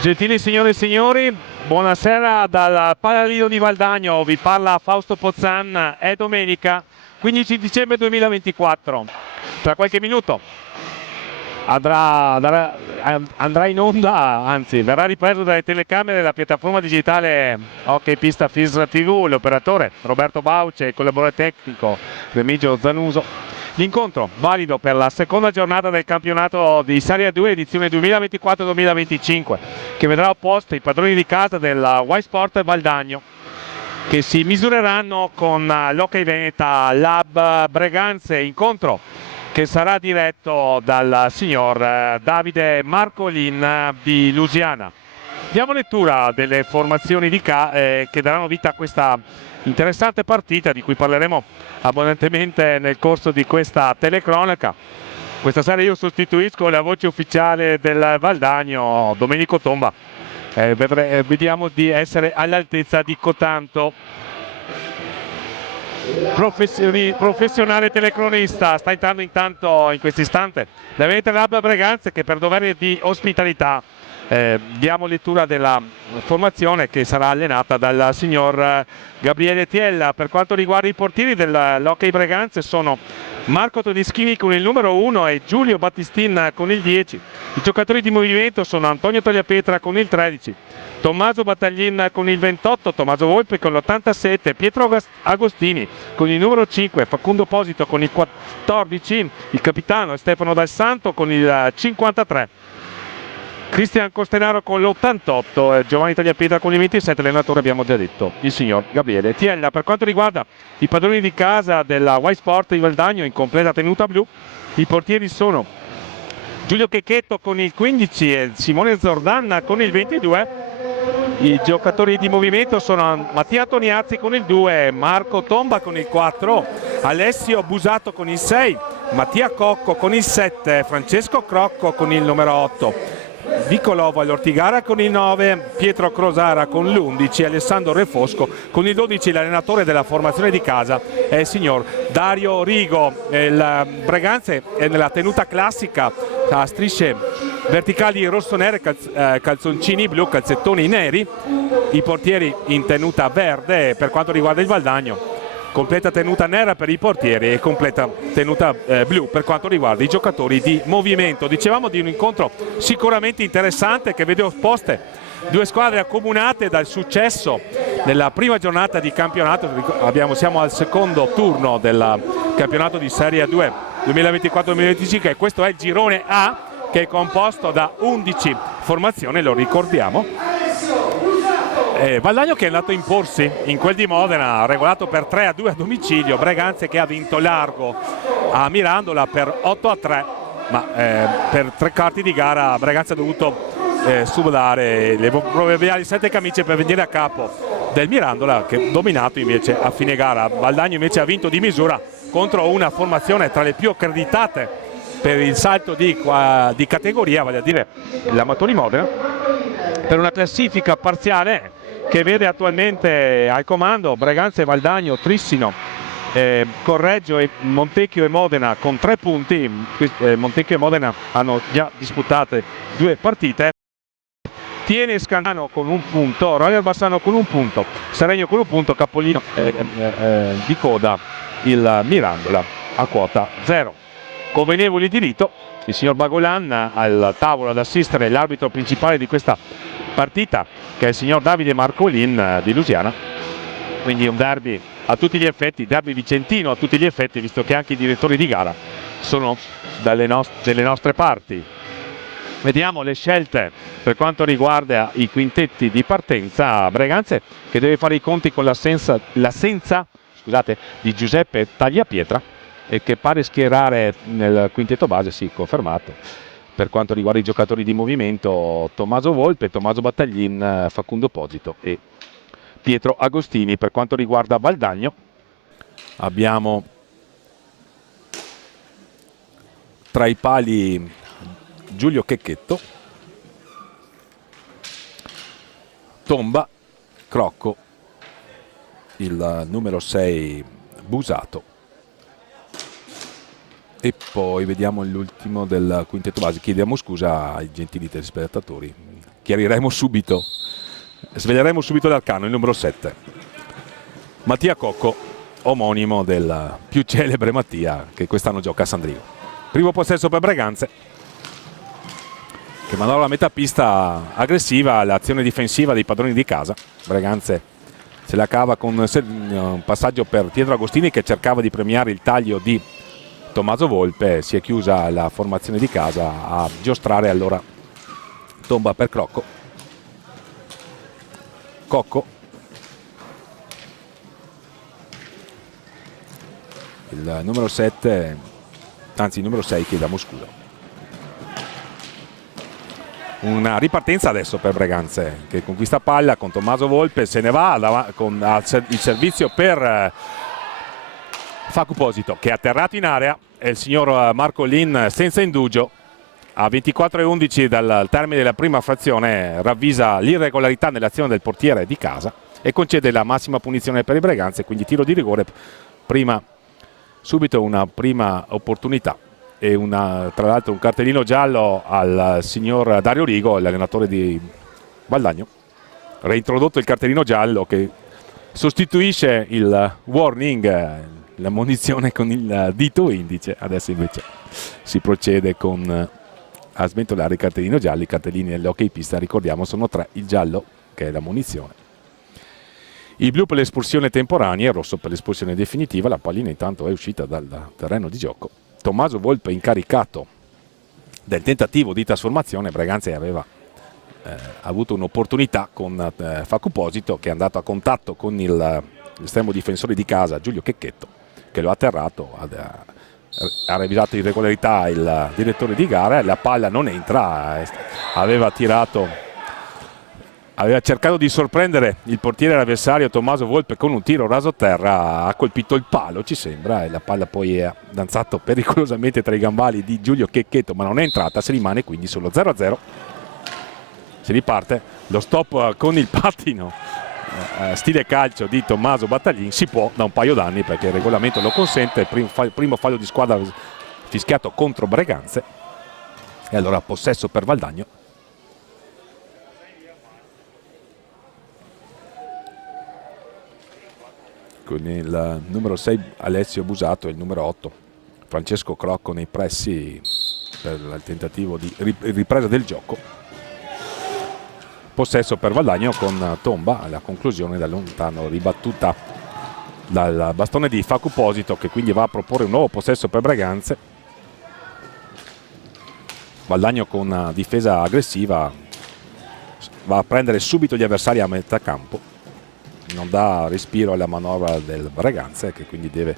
Gentili signore e signori, buonasera dal Palalino di Valdagno, vi parla Fausto Pozzan, è domenica 15 dicembre 2024. Tra qualche minuto andrà in onda, anzi verrà ripreso dalle telecamere la piattaforma digitale Hockey Pista FISR TV, l'operatore Roberto Bauce e il collaboratore tecnico Remigio Zanuso. L'incontro valido per la seconda giornata del campionato di Serie 2 edizione 2024-2025 che vedrà opposti i padroni di casa della Y Sport Valdagno che si misureranno con l'Hockey Veneta Lab Breganze, incontro che sarà diretto dal signor Davide Marcolin di Lusiana. Diamo lettura delle formazioni che daranno vita a questa interessante partita di cui parleremo abbondantemente nel corso di questa telecronaca. Questa sera io sostituisco la voce ufficiale del Valdagno, Domenico Tomba. Vediamo di essere all'altezza di cotanto. Professionale telecronista sta entrando intanto in questo istante la Veneta Lab Breganze, che per dovere di ospitalità diamo lettura della formazione che sarà allenata dal signor Gabriele Tiella. Per quanto riguarda i portieri dell'Hockey Breganze sono Marco Todischini con il numero 1 e Giulio Battistin con il 10. I giocatori di movimento sono Antonio Tagliapietra con il 13, Tommaso Battaglin con il 28, Tommaso Volpe con l'87, Pietro Agostini con il numero 5, Facundo Posito con il 14, il capitano Stefano Dal Santo con il 53, Cristian Costenaro con l'88, Giovanni Tagliapietra con il 27, l'allenatore abbiamo già detto, il signor Gabriele Tiella. Per quanto riguarda i padroni di casa della Y Sport di Valdagno in completa tenuta blu, i portieri sono Giulio Checchetto con il 15 e Simone Zordanna con il 22. I giocatori di movimento sono Mattia Toniazzi con il 2, Marco Tomba con il 4, Alessio Busato con il 6, Mattia Cocco con il 7, Francesco Crocco con il numero 8, Vicolova Lortigara con il 9, Pietro Crosara con l'11, Alessandro Refosco con il 12. L'allenatore della formazione di casa è il signor Dario Rigo. Il Breganze è nella tenuta classica a strisce verticali rosso-nere, calzoncini blu, calzettoni neri, i portieri in tenuta verde. Per quanto riguarda il Valdagno, completa tenuta nera per i portieri e completa tenuta blu per quanto riguarda i giocatori di movimento. Dicevamo di un incontro sicuramente interessante che vede opposte due squadre accomunate dal successo nella prima giornata di campionato. Siamo al secondo turno del campionato di Serie 2 2024-2025 e questo è il girone A, che è composto da 11 formazioni, lo ricordiamo. Valdagno che è andato a imporsi in quel di Modena, regolato per 3-2 a domicilio. Breganze che ha vinto largo a Mirandola per 8-3, ma per 3 quarti di gara Breganze ha dovuto sudare le proverbiali 7 camicie per venire a capo del Mirandola, che dominato invece a fine gara. Valdagno invece ha vinto di misura contro una formazione tra le più accreditate per il salto di categoria, vale a dire l'Amatori Modena, per una classifica parziale che vede attualmente al comando Breganze, Valdagno, Trissino, Correggio e Montecchio e Modena con 3 punti. Montecchio e Modena hanno già disputate 2 partite. Tiene Scandano con 1 punto, Royal Bassano con 1 punto, Seregno con 1 punto, Capolino di coda il Mirandola a quota 0. Convenevoli di rito, il signor Bagolan al tavolo ad assistere l'arbitro principale di questa partita, che è il signor Davide Marcolin di Lusiana. Quindi un derby a tutti gli effetti, derby vicentino a tutti gli effetti, visto che anche i direttori di gara sono delle nostre parti. Vediamo le scelte per quanto riguarda i quintetti di partenza. Breganze che deve fare i conti con l'assenza di Giuseppe Tagliapietra e che pare schierare nel quintetto base, sì, confermato. Per quanto riguarda i giocatori di movimento, Tommaso Volpe, Tommaso Battaglin, Facundo Posito e Pietro Agostini. Per quanto riguarda Valdagno abbiamo tra i pali Giulio Checchetto, Tomba, Crocco, il numero 6 Busato e poi vediamo l'ultimo del quintetto base. Chiediamo scusa ai gentili telespettatori, chiariremo subito, sveleremo subito l'arcano, il numero 7. Mattia Cocco, omonimo del più celebre Mattia che quest'anno gioca a San Drigo. Primo possesso per Breganze, che manovra a metà pista aggressiva, l'azione difensiva dei padroni di casa. Breganze se la cava con un passaggio per Pietro Agostini, che cercava di premiare il taglio di Tommaso Volpe. Si è chiusa la formazione di casa a giostrare allora tomba per Crocco. Cocco, il numero 7, anzi il numero 6, chiede a Mosculo. Una ripartenza adesso per Breganze, che conquista palla con Tommaso Volpe, se ne va con il servizio per Facu Posito, che è atterrato in area, e il signor Marco Lin senza indugio a 24:11 dal termine della prima frazione ravvisa l'irregolarità nell'azione del portiere di casa e concede la massima punizione per i Breganze, quindi tiro di rigore. Subito una prima opportunità e tra l'altro un cartellino giallo al signor Dario Rigo, l'allenatore di Valdagno. Reintrodotto il cartellino giallo che sostituisce il warning, la munizione con il dito indice. Adesso invece si procede a sventolare i cartellino gialli. I cartellini nell'hockey pista, ricordiamo, sono 3: il giallo, che è la munizione, il blu per l'espulsione temporanea e il rosso per l'espulsione definitiva. La pallina intanto è uscita dal terreno di gioco. Tommaso Volpe incaricato del tentativo di trasformazione. Breganze aveva avuto un'opportunità con Facu Posito, che è andato a contatto con l'estremo difensore di casa Giulio Checchetto, che lo ha atterrato. Ha revisato irregolarità il direttore di gara, la palla non entra, aveva cercato di sorprendere il portiere avversario Tommaso Volpe con un tiro raso terra, ha colpito il palo ci sembra, e la palla poi è danzato pericolosamente tra i gambali di Giulio Checchetto, ma non è entrata. Si rimane quindi solo 0-0. Si riparte, lo stop con il pattino stile calcio di Tommaso Battaglin si può da un paio d'anni, perché il regolamento lo consente. Il primo fallo di squadra fischiato contro Breganze, e allora possesso per Valdagno. Con il numero 6 Alessio Busato e il numero 8 Francesco Crocco nei pressi per il tentativo di ripresa del gioco. Possesso per Valdagno con tomba alla conclusione da lontano, ribattuta dal bastone di Facu Posito, che quindi va a proporre un nuovo possesso per Breganze. Valdagno con una difesa aggressiva va a prendere subito gli avversari a metà campo, non dà respiro alla manovra del Breganze, che quindi deve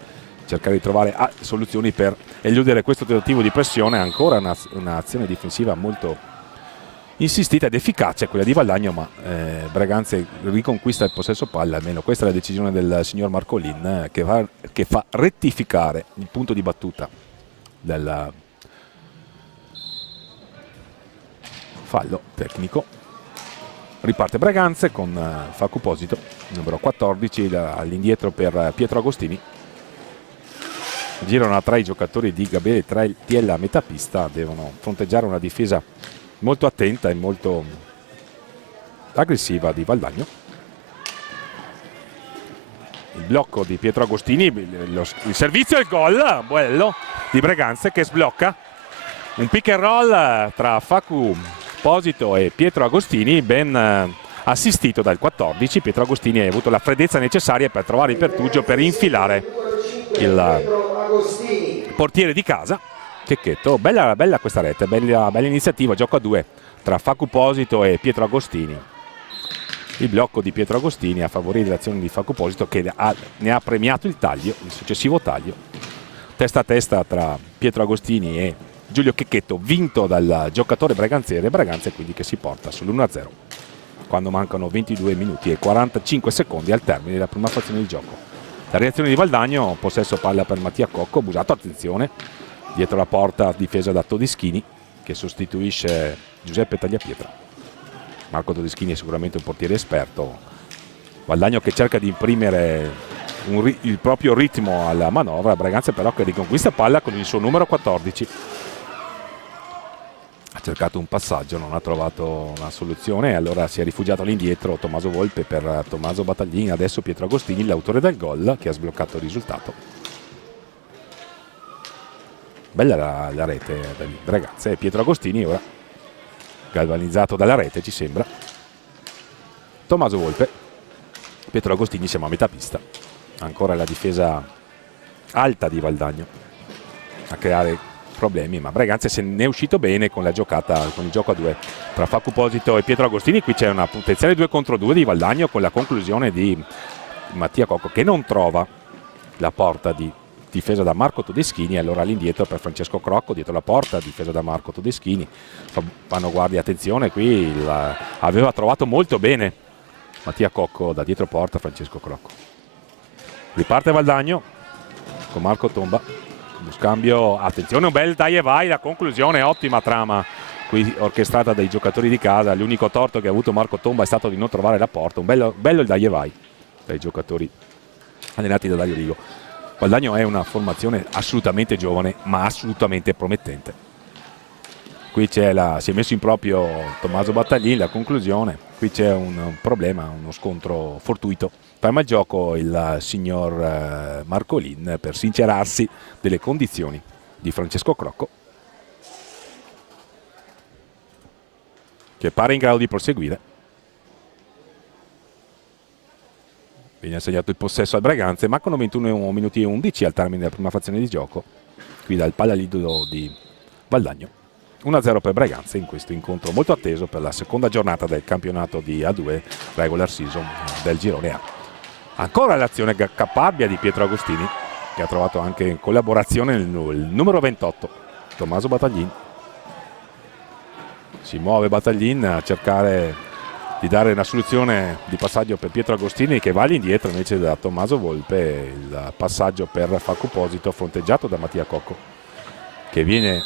cercare di trovare soluzioni per eludere questo tentativo di pressione. Ancora un'azione difensiva molto insistita ed efficace quella di Valdagno, ma Breganze riconquista il possesso palla. Almeno questa è la decisione del signor Marcolin, che fa rettificare il punto di battuta del fallo tecnico. Riparte Breganze con Facu Posito, numero 14, all'indietro per Pietro Agostini. Girano a 3 i giocatori di Gabriele Tiella a metà pista, devono fronteggiare una difesa molto attenta e molto aggressiva di Valdagno. Il blocco di Pietro Agostini, il servizio e il gol bello di Breganze, che sblocca un pick and roll tra Facu Posito e Pietro Agostini, ben assistito dal 14. Pietro Agostini ha avuto la freddezza necessaria per trovare il pertugio per infilare il portiere di casa Checchetto. Bella questa rete, bella iniziativa, gioco a 2 tra Facu Posito e Pietro Agostini. Il blocco di Pietro Agostini a favorire l'azione di Facu Posito, che ne ha premiato il taglio, il successivo taglio. Testa a testa tra Pietro Agostini e Giulio Checchetto, vinto dal giocatore breganzese. Breganze quindi che si porta sull'1-0 quando mancano 22 minuti e 45 secondi al termine della prima frazione di gioco. La reazione di Valdagno, possesso palla per Mattia Cocco. Busato, attenzione, dietro la porta, difesa da Todischini, che sostituisce Giuseppe Tagliapietra. Marco Todischini è sicuramente un portiere esperto. Valdagno che cerca di imprimere il proprio ritmo alla manovra. Breganze però che riconquista palla con il suo numero 14. cercato un passaggio, non ha trovato una soluzione e allora si è rifugiato all'indietro Tommaso Volpe per Tommaso Battaglini. Adesso Pietro Agostini, l'autore del gol, che ha sbloccato il risultato. Bella la rete delle ragazze. Pietro Agostini ora galvanizzato dalla rete, ci sembra. Tommaso Volpe, Pietro Agostini, siamo a metà pista. Ancora la difesa alta di Valdagno a creare problemi, ma Breganze se ne è uscito bene con la giocata, con il gioco a due tra Facu Posito e Pietro Agostini. Qui c'è una potenziale 2 contro 2 di Valdagno con la conclusione di Mattia Cocco, che non trova la porta di difesa da Marco Todeschini. Allora all'indietro per Francesco Crocco, dietro la porta, difesa da Marco Todeschini. Fanno guardia, attenzione, qui aveva trovato molto bene Mattia Cocco da dietro porta Francesco Crocco. Riparte Valdagno con Marco Tomba. Lo scambio, attenzione, un bel dai e vai, la conclusione, ottima trama qui orchestrata dai giocatori di casa. L'unico torto che ha avuto Marco Tomba è stato di non trovare la porta. Un bello il dai e vai dai giocatori allenati da Dario Rigo. Valdagno è una formazione assolutamente giovane ma assolutamente promettente. Qui si è messo in proprio Tommaso Battaglini, la conclusione. Qui c'è un problema, uno scontro fortuito. Ferma il gioco il signor Marcolin per sincerarsi delle condizioni di Francesco Crocco, che pare in grado di proseguire. Viene assegnato il possesso al Breganze. Mancano 21 minuti e 11 al termine della prima frazione di gioco. Qui dal pallalido di Valdagno. 1-0 per Breganze in questo incontro molto atteso per la seconda giornata del campionato di A2 Regular Season del girone A. Ancora l'azione caparbia di Pietro Agostini, che ha trovato anche in collaborazione il numero 28 Tommaso Battaglini. Si muove Battaglini a cercare di dare una soluzione di passaggio per Pietro Agostini, che va all'indietro invece da Tommaso Volpe. Il passaggio per Facu Posito fronteggiato da Mattia Cocco, che viene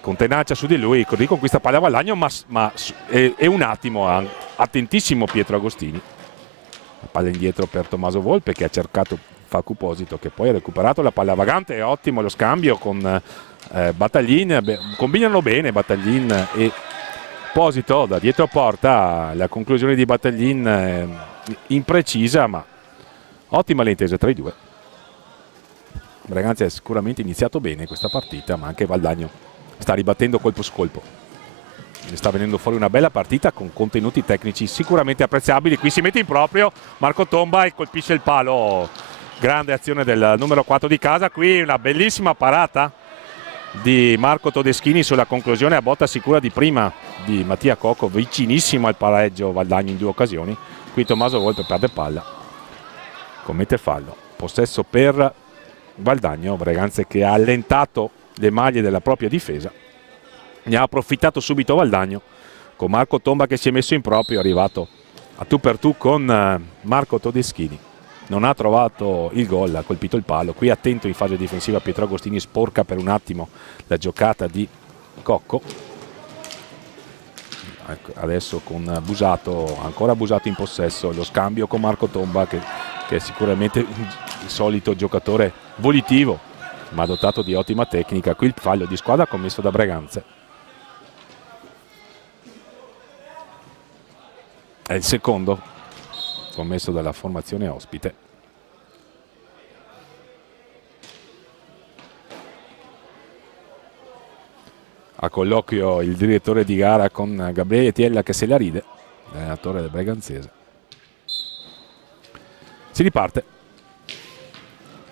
con tenacia su di lui, riconquista palla a Valdagno, ma è un attimo attentissimo Pietro Agostini. La palla indietro per Tommaso Volpe, che ha cercato Facu Posito, che poi ha recuperato la palla vagante. È ottimo lo scambio con Battaglini, combinano bene Battaglini e Posito da dietro porta. La conclusione di Battaglini imprecisa, ma ottima l'intesa tra i due. Breganze ha sicuramente iniziato bene questa partita, ma anche Valdagno sta ribattendo colpo su colpo. Sta venendo fuori una bella partita con contenuti tecnici sicuramente apprezzabili. Qui si mette in proprio Marco Tomba e colpisce il palo. Grande azione del numero 4 di casa. Qui una bellissima parata di Marco Todeschini sulla conclusione a botta sicura di prima di Mattia Cocco, vicinissimo al pareggio Valdagno in 2 occasioni. Qui Tommaso Volpe perde palla, commette fallo. Possesso per Valdagno. Breganze che ha allentato le maglie della propria difesa. Ne ha approfittato subito Valdagno con Marco Tomba che si è messo in proprio, è arrivato a tu per tu con Marco Todeschini. Non ha trovato il gol, ha colpito il palo. Qui attento in fase difensiva Pietro Agostini, sporca per un attimo la giocata di Cocco. Ecco, adesso con Busato, ancora Busato in possesso, lo scambio con Marco Tomba che è sicuramente il solito giocatore volitivo ma dotato di ottima tecnica. Qui il fallo di squadra commesso da Breganze. È il secondo commesso dalla formazione ospite. A colloquio il direttore di gara con Gabriele Tiella che se la ride, allenatore del Breganzese. Si riparte.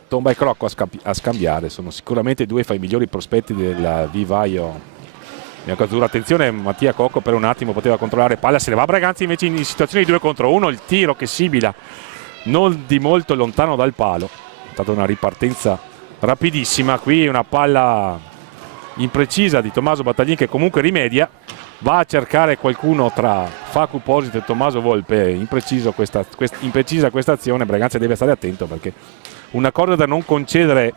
Tomba e Crocco a scambiare, sono sicuramente due fra i migliori prospetti del vivaio biancazzurro. Attenzione, Mattia Cocco per un attimo poteva controllare palla, se ne va Breganze invece in situazione di 2 contro 1. Il tiro che sibila non di molto lontano dal palo, è stata una ripartenza rapidissima. Qui una palla imprecisa di Tommaso Battaglini che comunque rimedia, va a cercare qualcuno tra Facu Posito e Tommaso Volpe. Imprecisa questa azione. Breganze deve stare attento perché una cosa da non concedere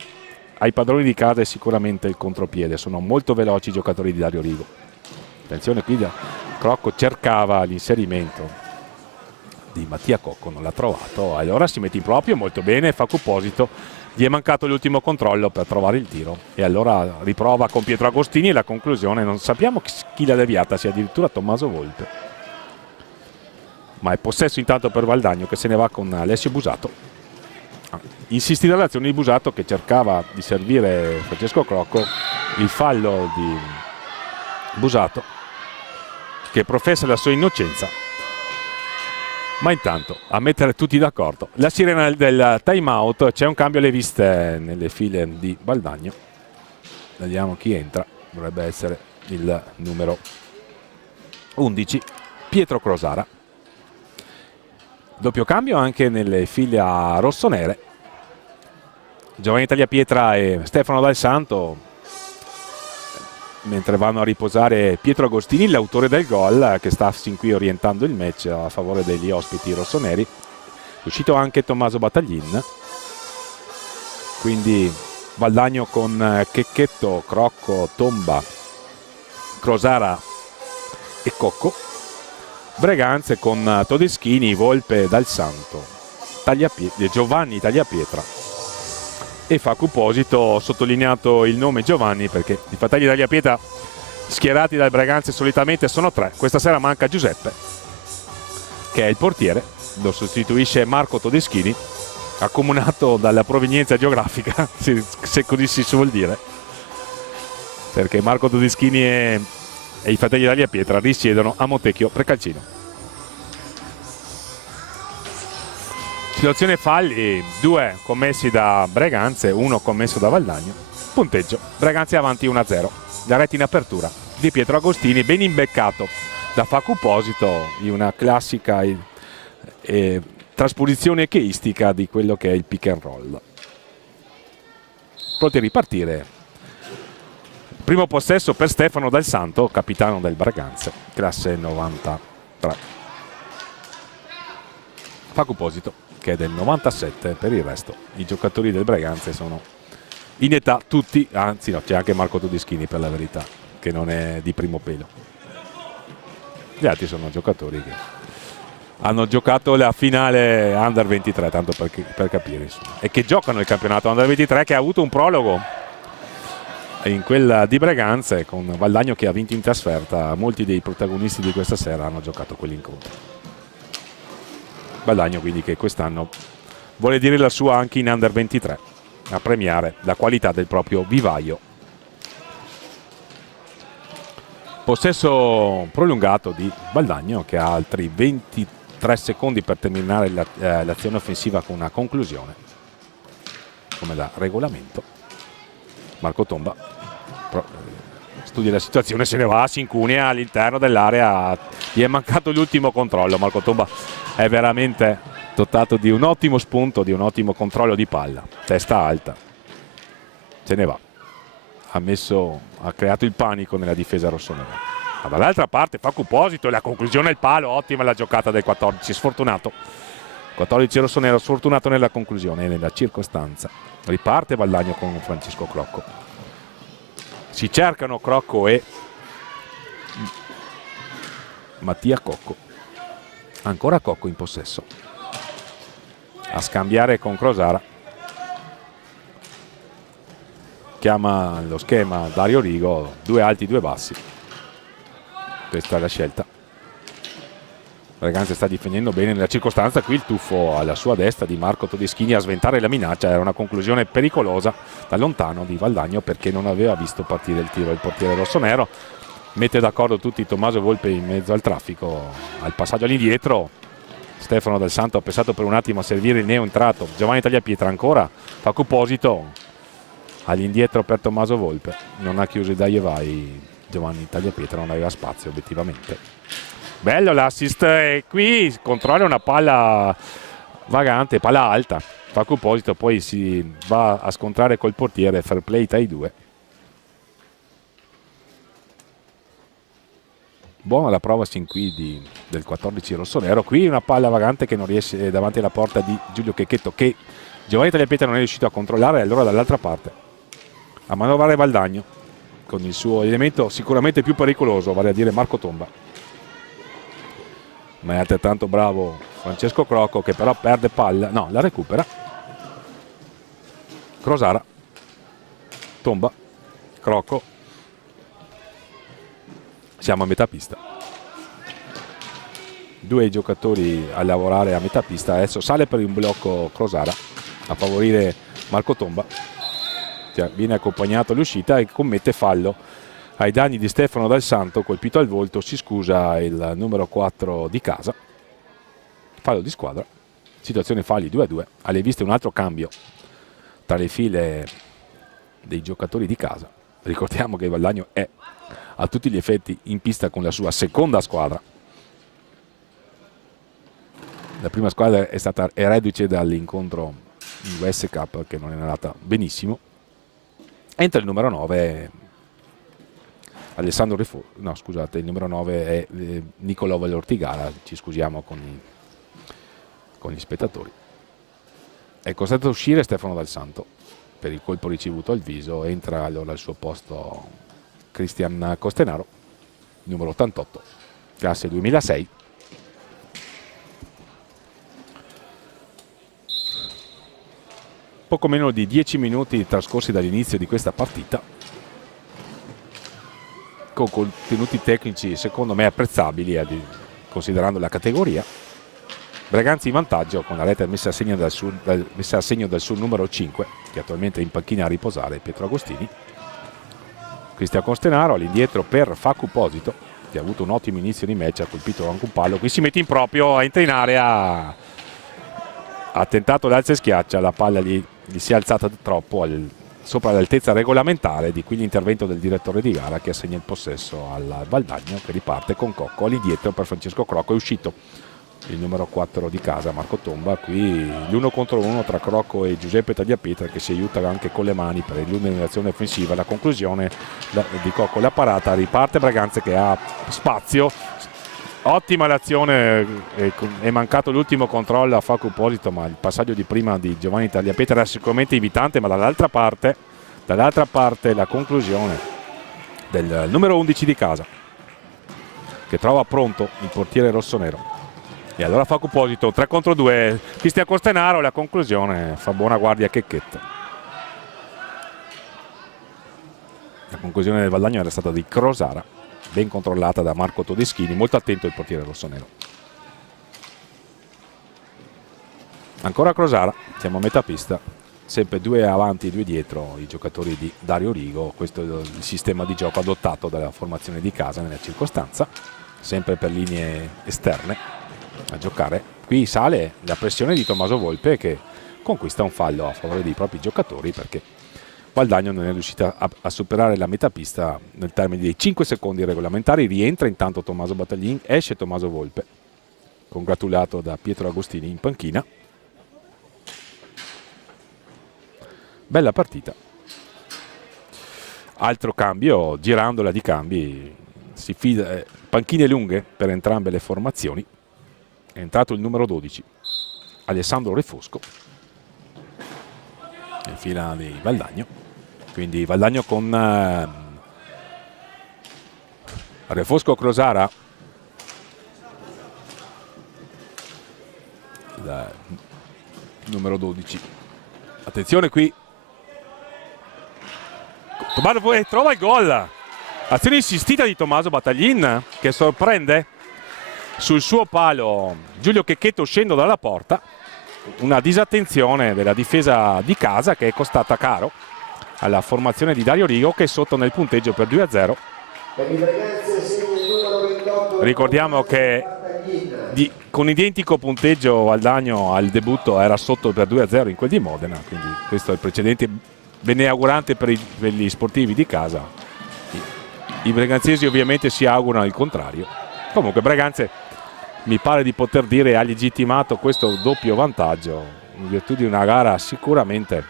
ai padroni di casa è sicuramente il contropiede. Sono molto veloci i giocatori di Dario Rigo. Attenzione, qui Crocco cercava l'inserimento di Mattia Cocco non l'ha trovato, allora si mette in proprio molto bene, fa Cuposito, gli è mancato l'ultimo controllo per trovare il tiro e allora riprova con Pietro Agostini e la conclusione non sappiamo chi l'ha deviata, sia addirittura Tommaso Volpe, ma è possesso intanto per Valdagno che se ne va con Alessio Busato. Insistita l'azione di Busato che cercava di servire Francesco Crocco, il fallo di Busato che professa la sua innocenza, ma intanto a mettere tutti d'accordo la sirena del time out, c'è un cambio alle viste nelle file di Valdagno, vediamo chi entra, dovrebbe essere il numero 11 Pietro Crosara. Doppio cambio anche nelle file a rossonere, Giovanni Tagliapietra e Stefano Dal Santo, mentre vanno a riposare Pietro Agostini, l'autore del gol, che sta sin qui orientando il match a favore degli ospiti rossoneri. È uscito anche Tommaso Battaglin, quindi Valdagno con Checchetto, Crocco, Tomba, Crosara e Cocco, Breganze con Todeschini, Volpe, Dal Santo, Giovanni Tagliapietra e fa Cuposito. Ho sottolineato il nome Giovanni perché i fratelli Tagliapietra schierati dal Breganze solitamente sono 3, questa sera manca Giuseppe che è il portiere, lo sostituisce Marco Todeschini, accomunato dalla provenienza geografica se così si suol dire, perché Marco Todeschini e i fratelli Tagliapietra risiedono a Montecchio Precalcino. Situazione falli, 2 commessi da Breganze, 1 commesso da Valdagno. Punteggio, Breganze avanti 1-0. La retta in apertura di Pietro Agostini, ben imbeccato da Cuposito in una classica trasposizione echeistica di quello che è il pick and roll. Pronti a ripartire. Primo possesso per Stefano Dal Santo, capitano del Breganze, classe 93. Cuposito che è del 97, per il resto i giocatori del Breganze sono in età tutti, anzi no, c'è anche Marco Todeschini per la verità, che non è di primo pelo. Gli altri sono giocatori che hanno giocato la finale Under 23, tanto per capire, insomma, e che giocano il campionato Under 23 che ha avuto un prologo in quella di Breganze con Valdagno che ha vinto in trasferta. Molti dei protagonisti di questa sera hanno giocato quell'incontro. Valdagno quindi che quest'anno vuole dire la sua anche in Under 23, a premiare la qualità del proprio vivaio. Possesso prolungato di Valdagno che ha altri 23 secondi per terminare l'azione offensiva con una conclusione, come da regolamento. Marco Tomba studia la situazione, se ne va, si incunea all'interno dell'area, gli è mancato l'ultimo controllo. Marco Tomba è veramente dotato di un ottimo spunto, di un ottimo controllo di palla, testa alta, se ne va, ha creato il panico nella difesa rossonera. Ma dall'altra parte fa Cuposito e la conclusione al palo, ottima la giocata del 14, sfortunato 14 rossonero, sfortunato nella conclusione e nella circostanza. Riparte Valdagno con Francesco Crocco, si cercano Crocco e Mattia Cocco, ancora Cocco in possesso, a scambiare con Crosara, chiama lo schema Dario Rigo, 2 alti 2 bassi, questa è la scelta. Breganze sta difendendo bene nella circostanza, qui il tuffo alla sua destra di Marco Todeschini a sventare la minaccia, era una conclusione pericolosa da lontano di Valdagno perché non aveva visto partire il tiro del portiere rossonero. Mette d'accordo tutti Tommaso Volpe in mezzo al traffico, al passaggio all'indietro. Stefano Dal Santo ha pensato per un attimo a servire il neo entrato, Giovanni Tagliapietra ancora fa Cuposito all'indietro per Tommaso Volpe, non ha chiuso i dai e vai Giovanni Tagliapietra, non aveva spazio obiettivamente. Bello l'assist e qui controlla una palla vagante, palla alta, fa Cuposito, poi si va a scontrare col portiere, fair play tra i due. Buona la prova sin qui del 14 rossonero, qui una palla vagante che non riesce davanti alla porta di Giulio Checchetto che Giovanni Tagliapietra non è riuscito a controllare, e allora dall'altra parte a manovrare Valdagno con il suo elemento sicuramente più pericoloso, vale a dire Marco Tomba. Ma è altrettanto bravo Francesco Crocco, che però perde palla, no, la recupera. Crosara, tomba, Crocco, siamo a metà pista. Due giocatori a lavorare a metà pista. Adesso sale per un blocco Crosara a favorire Marco Tomba, viene accompagnato all'uscita e commette fallo ai danni di Stefano Dal Santo, colpito al volto. Si scusa il numero 4 di casa. Fallo di squadra, situazione falli 2-2. Alle viste un altro cambio tra le file dei giocatori di casa. Ricordiamo che Valdagno è a tutti gli effetti in pista con la sua seconda squadra. La prima squadra è reduce dall'incontro in US Cup, che non è andata benissimo. Entra il numero 9 Alessandro Refo, no scusate, il numero 9 è Nicolò Valortigara, ci scusiamo con gli spettatori. È costretto a uscire Stefano Dal Santo per il colpo ricevuto al viso. Entra allora al suo posto Cristian Costenaro, numero 88, classe 2006. Poco meno di 10 minuti trascorsi dall'inizio di questa partita, con contenuti tecnici secondo me apprezzabili considerando la categoria. Breganzi in vantaggio con la rete messa a segno dal suo numero 5, che attualmente è in panchina a riposare, Pietro Agostini. Cristian Costenaro all'indietro per Facu Posito, che ha avuto un ottimo inizio di match, ha colpito anche un pallo, qui si mette in proprio, entra in area, ha tentato l'alza e schiaccia, la palla gli si è alzata troppo sopra l'altezza regolamentare, di qui l'intervento del direttore di gara che assegna il possesso al Valdagno, che riparte con Cocco all'indietro per Francesco Crocco. È uscito il numero 4 di casa, Marco Tomba. Qui l'uno contro uno tra Crocco e Giuseppe Tagliapietra, che si aiuta anche con le mani per l'illuminazione offensiva. La conclusione di Cocco, la parata, riparte Braganza che ha spazio. Ottima l'azione, è mancato l'ultimo controllo a Facu Posito, ma il passaggio di prima di Giovanni Tagliapietra era sicuramente invitante. Ma dall'altra parte la conclusione del numero 11 di casa, che trova pronto il portiere rossonero. E allora Facu Posito, 3 contro 2, Cristian Costenaro, la conclusione fa buona guardia a Checchetta. La conclusione del Valdagno era stata di Crosara, ben controllata da Marco Todeschini, molto attento il portiere rossonero. Ancora Crosara, siamo a metà pista, sempre 2 avanti e 2 dietro i giocatori di Dario Rigo. Questo è il sistema di gioco adottato dalla formazione di casa nella circostanza, sempre per linee esterne a giocare. Qui sale la pressione di Tommaso Volpe, che conquista un fallo a favore dei propri giocatori, perché Valdagno non è riuscita a superare la metà pista nel termine dei 5 secondi regolamentari. Rientra intanto Tommaso Battaglin, esce Tommaso Volpe, congratulato da Pietro Agostini in panchina. Bella partita. Altro cambio, girandola di cambi, si fida, panchine lunghe per entrambe le formazioni. È entrato il numero 12 Alessandro Refosco in fila di Valdagno, quindi Valdagno con Refosco, Crosara, il numero 12. Attenzione qui, Tommaso trova il gol, azione insistita di Tommaso Battaglin, che sorprende sul suo palo Giulio Checchetto uscendo dalla porta. Una disattenzione della difesa di casa che è costata caro alla formazione di Dario Rigo, che è sotto nel punteggio per 2-0. Ricordiamo che con identico punteggio Valdagno al debutto era sotto per 2-0 in quel di Modena, quindi questo è il precedente beneaugurante per gli sportivi di casa. I breganzesi ovviamente si augurano il contrario. Comunque Breganze, mi pare di poter dire, ha legittimato questo doppio vantaggio in virtù di una gara sicuramente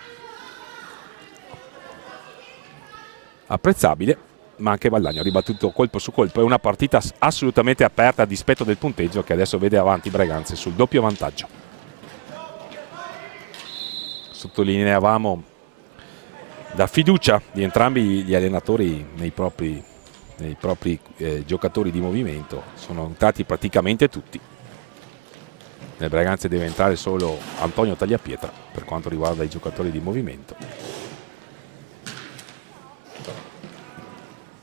apprezzabile, ma anche Valdagno ha ribattuto colpo su colpo. È una partita assolutamente aperta a dispetto del punteggio, che adesso vede avanti Breganze sul doppio vantaggio. Sottolineavamo la fiducia di entrambi gli allenatori nei propri giocatori di movimento. Sono entrati praticamente tutti. Nel Breganze deve entrare solo Antonio Tagliapietra per quanto riguarda i giocatori di movimento.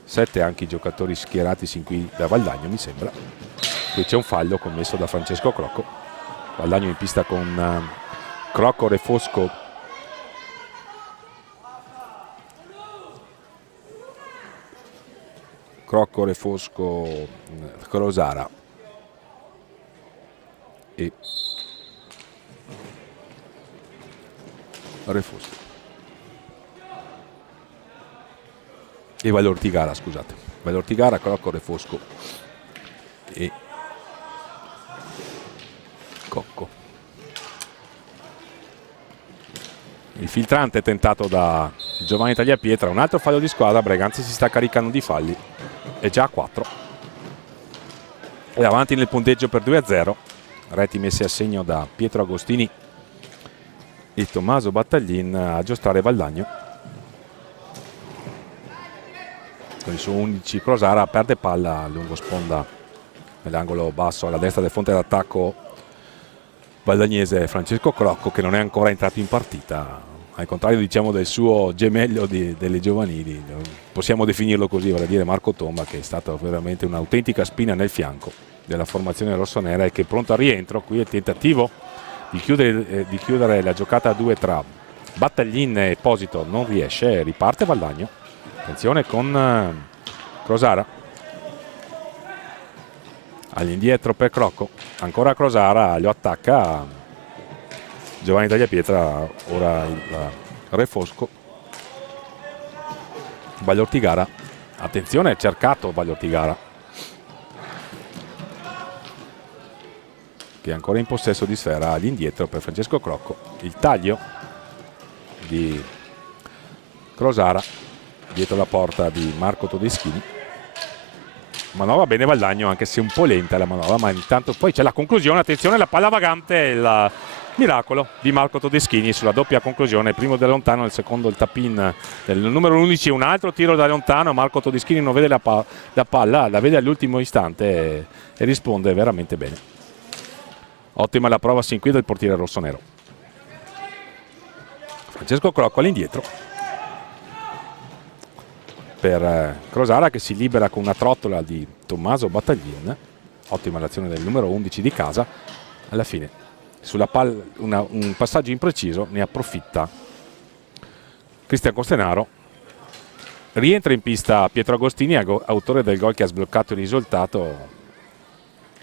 7 anche i giocatori schierati sin qui da Valdagno, mi sembra. Qui c'è un fallo commesso da Francesco Crocco. Valdagno in pista con Crocco, Refosco, Crosara e Refosco e Valortigara, scusate. Valortigara, Crocco, Refosco e Cocco. Il filtrante tentato da Giovanni Tagliapietra, un altro fallo di squadra. Breganze si sta caricando di falli, è già a 4. È avanti nel punteggio per 2-0. Reti messe a segno da Pietro Agostini e Tommaso Battaglin a aggiustare Valdagno. Con il suo 11 Crosara perde palla lungo sponda nell'angolo basso alla destra del fronte d'attacco valdagnese Francesco Crocco, che non è ancora entrato in partita, al contrario diciamo del suo gemello delle giovanili, possiamo definirlo così, vale a dire Marco Tomba, che è stato veramente un'autentica spina nel fianco della formazione rossonera e che è pronto al rientro. Qui è il tentativo di chiudere la giocata a 2 tra Battaglin e Esposito, non riesce, riparte Valdagno. Attenzione con Crosara, all'indietro per Crocco, ancora Crosara, lo attacca Giovanni Tagliapietra, ora il Refosco. Valortigara, attenzione, cercato Valortigara, che è ancora in possesso di sfera, all'indietro per Francesco Crocco. Il taglio di Crosara dietro la porta di Marco Todeschini. Manovra bene Valdagno, anche se un po' lenta la manovra, ma intanto poi c'è la conclusione. Attenzione, la palla vagante, il miracolo di Marco Todeschini sulla doppia conclusione, il primo da lontano, il secondo il tap-in del numero 11, un altro tiro da lontano. Marco Todeschini non vede la palla, la vede all'ultimo istante e risponde veramente bene. Ottima la prova sin qui del portiere rossonero. Francesco Crocco all'indietro per Crosara, che si libera con una trottola di Tommaso Battaglin. Ottima l'azione del numero 11 di casa. Alla fine sulla palla un passaggio impreciso, ne approfitta Cristian Costenaro. Rientra in pista Pietro Agostini, autore del gol che ha sbloccato il risultato.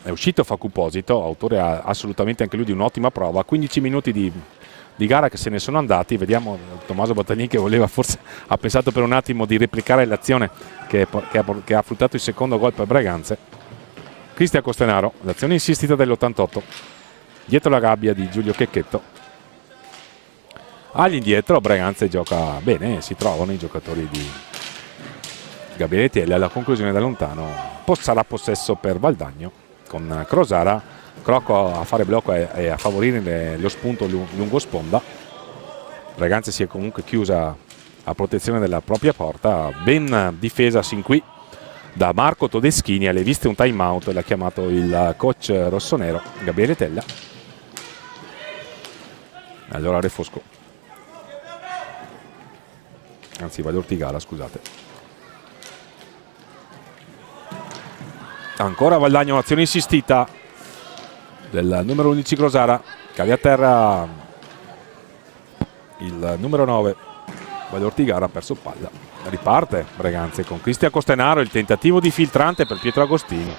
È uscito Facuposito, autore assolutamente anche lui di un'ottima prova. 15 minuti di gara che se ne sono andati. Vediamo Tommaso Battaglin, che voleva, forse ha pensato per un attimo di replicare l'azione che ha fruttato il secondo gol per Breganze. Cristian Costenaro, l'azione insistita dell'88 dietro la gabbia di Giulio Checchetto. All'indietro Breganze gioca bene, si trovano i giocatori di Gabriele Tielli. Alla conclusione da lontano sarà possesso per Valdagno, con Crosara, Crocco a fare blocco e a favorire lo spunto lungo sponda. Breganze si è comunque chiusa a protezione della propria porta, ben difesa sin qui da Marco Todeschini. Alle viste un time out, l'ha chiamato il coach rossonero Gabriele Tella. Allora Refosco, anzi Valortigara, scusate. Ancora Valdagno, un'azione insistita del numero 11 Crosara, cade a terra il numero 9 Valortigara, ha perso palla. Riparte Breganze con Cristian Costenaro, il tentativo di filtrante per Pietro Agostini.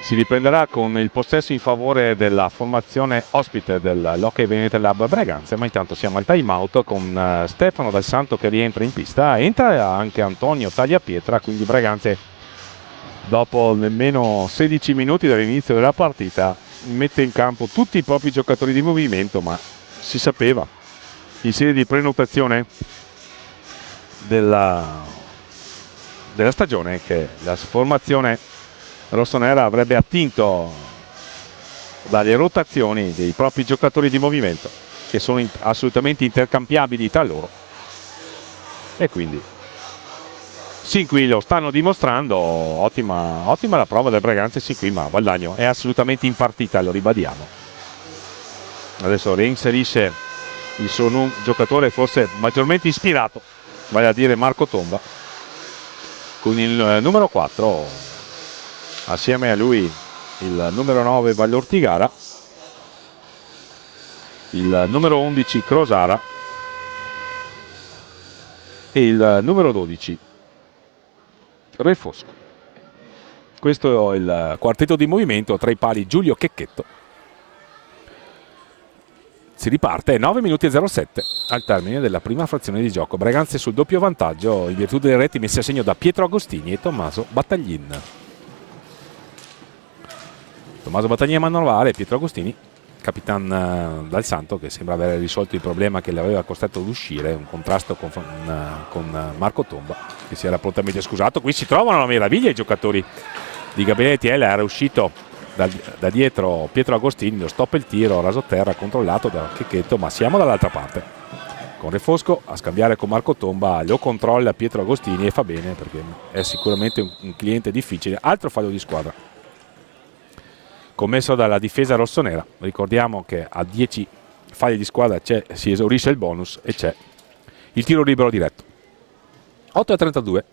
Si riprenderà con il possesso in favore della formazione ospite dell'Hockey Venete Lab Breganze, ma intanto siamo al time out con Stefano Dal Santo che rientra in pista. Entra anche Antonio Tagliapietra, quindi Breganze dopo nemmeno 16 minuti dall'inizio della partita mette in campo tutti i propri giocatori di movimento, ma si sapeva in sede di prenotazione della stagione che la formazione rossonera avrebbe attinto dalle rotazioni dei propri giocatori di movimento, che sono assolutamente intercambiabili tra loro, e quindi sin qui lo stanno dimostrando. Ottima la prova del Breganze sin qui, ma Valdagno è assolutamente in partita, lo ribadiamo. Adesso reinserisce il suo giocatore forse maggiormente ispirato, vale a dire Marco Tomba, con il numero 4, assieme a lui il numero 9 Vallortigara, il numero 11 Crosara e il numero 12 Refosco. Questo è il quartetto di movimento, tra i pali Giulio Checchetto. Si riparte 9 minuti e 07 al termine della prima frazione di gioco. Breganze sul doppio vantaggio in virtù delle reti messe a segno da Pietro Agostini e Tommaso Battaglin. Tommaso Battaglin a manovale, Pietro Agostini, capitan Dal Santo, che sembra aver risolto il problema che le aveva costretto ad uscire, un contrasto con Marco Tomba, che si era prontamente scusato. Qui si trovano la meraviglia i giocatori di Gabriele Tiella, era uscito da dietro Pietro Agostini, lo stop il tiro, raso terra, controllato da Checchetto, ma siamo dall'altra parte. Con Refosco a scambiare con Marco Tomba, lo controlla Pietro Agostini e fa bene perché è sicuramente un cliente difficile. Altro fallo di squadra commesso dalla difesa rossonera. Ricordiamo che a 10 falli di squadra si esaurisce il bonus e c'è il tiro libero diretto. 8:32,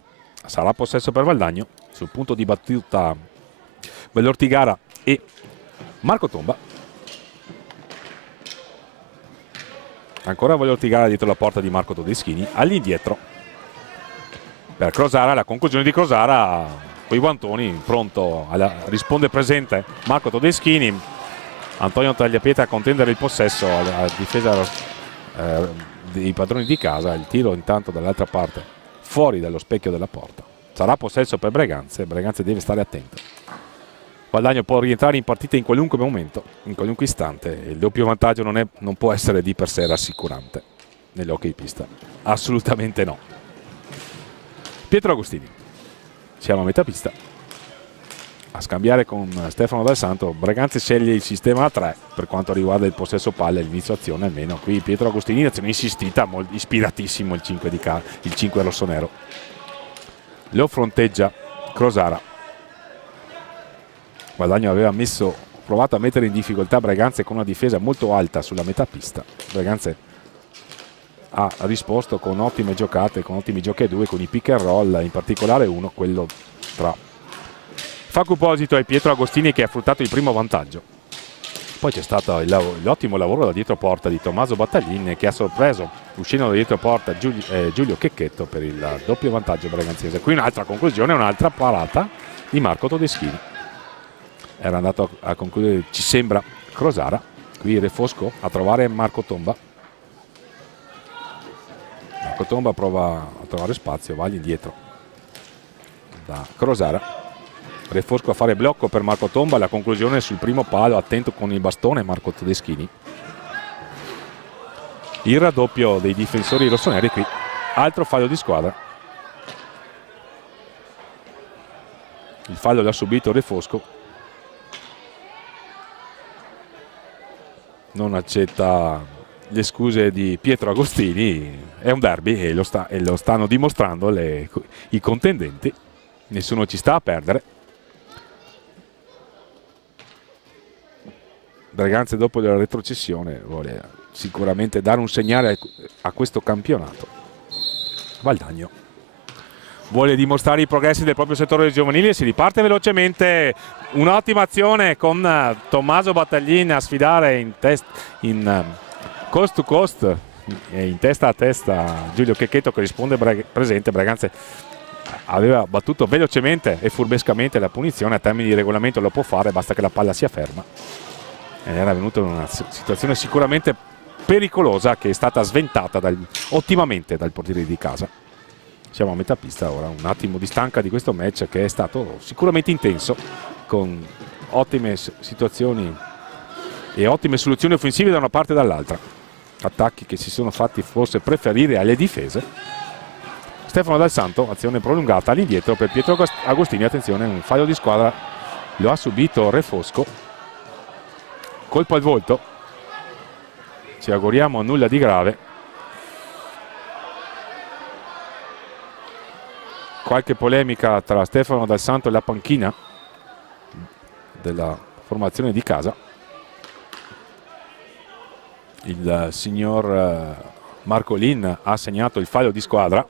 sarà possesso per Valdagno, sul punto di battuta Vallortigara e Marco Tomba. Ancora Vallortigara dietro la porta di Marco Todeschini, all'indietro per Crosara, la conclusione di Crosara con i guantoni, pronto risponde presente Marco Todeschini. Antonio Tagliapietra a contendere il possesso alla difesa dei padroni di casa. Il tiro intanto dall'altra parte fuori dallo specchio della porta. Sarà possesso per Breganze, Breganze deve stare attento. Valdagno può rientrare in partita in qualunque momento, in qualunque istante. Il doppio vantaggio non può essere di per sé rassicurante nell'hockey pista, assolutamente no. Pietro Agostini, siamo a metà pista, a scambiare con Stefano Dal Santo. Breganze sceglie il sistema a 3 per quanto riguarda il possesso palle, l'inizio azione almeno. Qui Pietro Agostini, azione insistita, ispiratissimo il 5 rossonero. Lo fronteggia Crosara. Valdagno aveva provato a mettere in difficoltà Breganze con una difesa molto alta sulla metà pista. Breganze ha risposto con ottime giocate, con ottimi giochi a due, con i pick and roll, in particolare uno, quello tra Facu Posito e Pietro Agostini, che ha fruttato il primo vantaggio. Poi c'è stato l'ottimo lavoro da dietro porta di Tommaso Battaglin, che ha sorpreso, uscendo da dietro porta, Giulio Checchetto per il doppio vantaggio breganzese. Qui un'altra conclusione, un'altra parata di Marco Todeschini. Era andato a concludere, ci sembra, Crosara. Qui Refosco a trovare Marco Tomba. Marco Tomba prova a trovare spazio, va all'indietro da Crosara. Refosco a fare blocco per Marco Tomba, la conclusione sul primo palo, attento con il bastone Marco Todeschini. Il raddoppio dei difensori rossoneri qui, altro fallo di squadra. Il fallo l'ha subito Refosco. Non accetta le scuse di Pietro Agostini, è un derby e lo stanno dimostrando i contendenti, nessuno ci sta a perdere. Breganze dopo la retrocessione vuole sicuramente dare un segnale a questo campionato. Valdagno vuole dimostrare i progressi del proprio settore giovanile e si riparte velocemente. Un'ottima azione con Tommaso Battaglin a sfidare in coast to coast, in testa a testa Giulio Checchetto, che risponde presente. Breganze aveva battuto velocemente e furbescamente la punizione, a termini di regolamento lo può fare, basta che la palla sia ferma. Ed era venuta in una situazione sicuramente pericolosa, che è stata sventata ottimamente dal portiere di casa. Siamo a metà pista ora, un attimo di stanca di questo match che è stato sicuramente intenso, con ottime situazioni e ottime soluzioni offensive da una parte e dall'altra. Attacchi che si sono fatti forse preferire alle difese. Stefano Dal Santo, azione prolungata all'indietro per Pietro Agostini. Attenzione, un fallo di squadra lo ha subito Refosco. Colpo al volto, ci auguriamo nulla di grave. qualche polemica tra Stefano Dal Santo e la panchina della formazione di casa. Il signor Marcolin ha segnato il fallo di squadra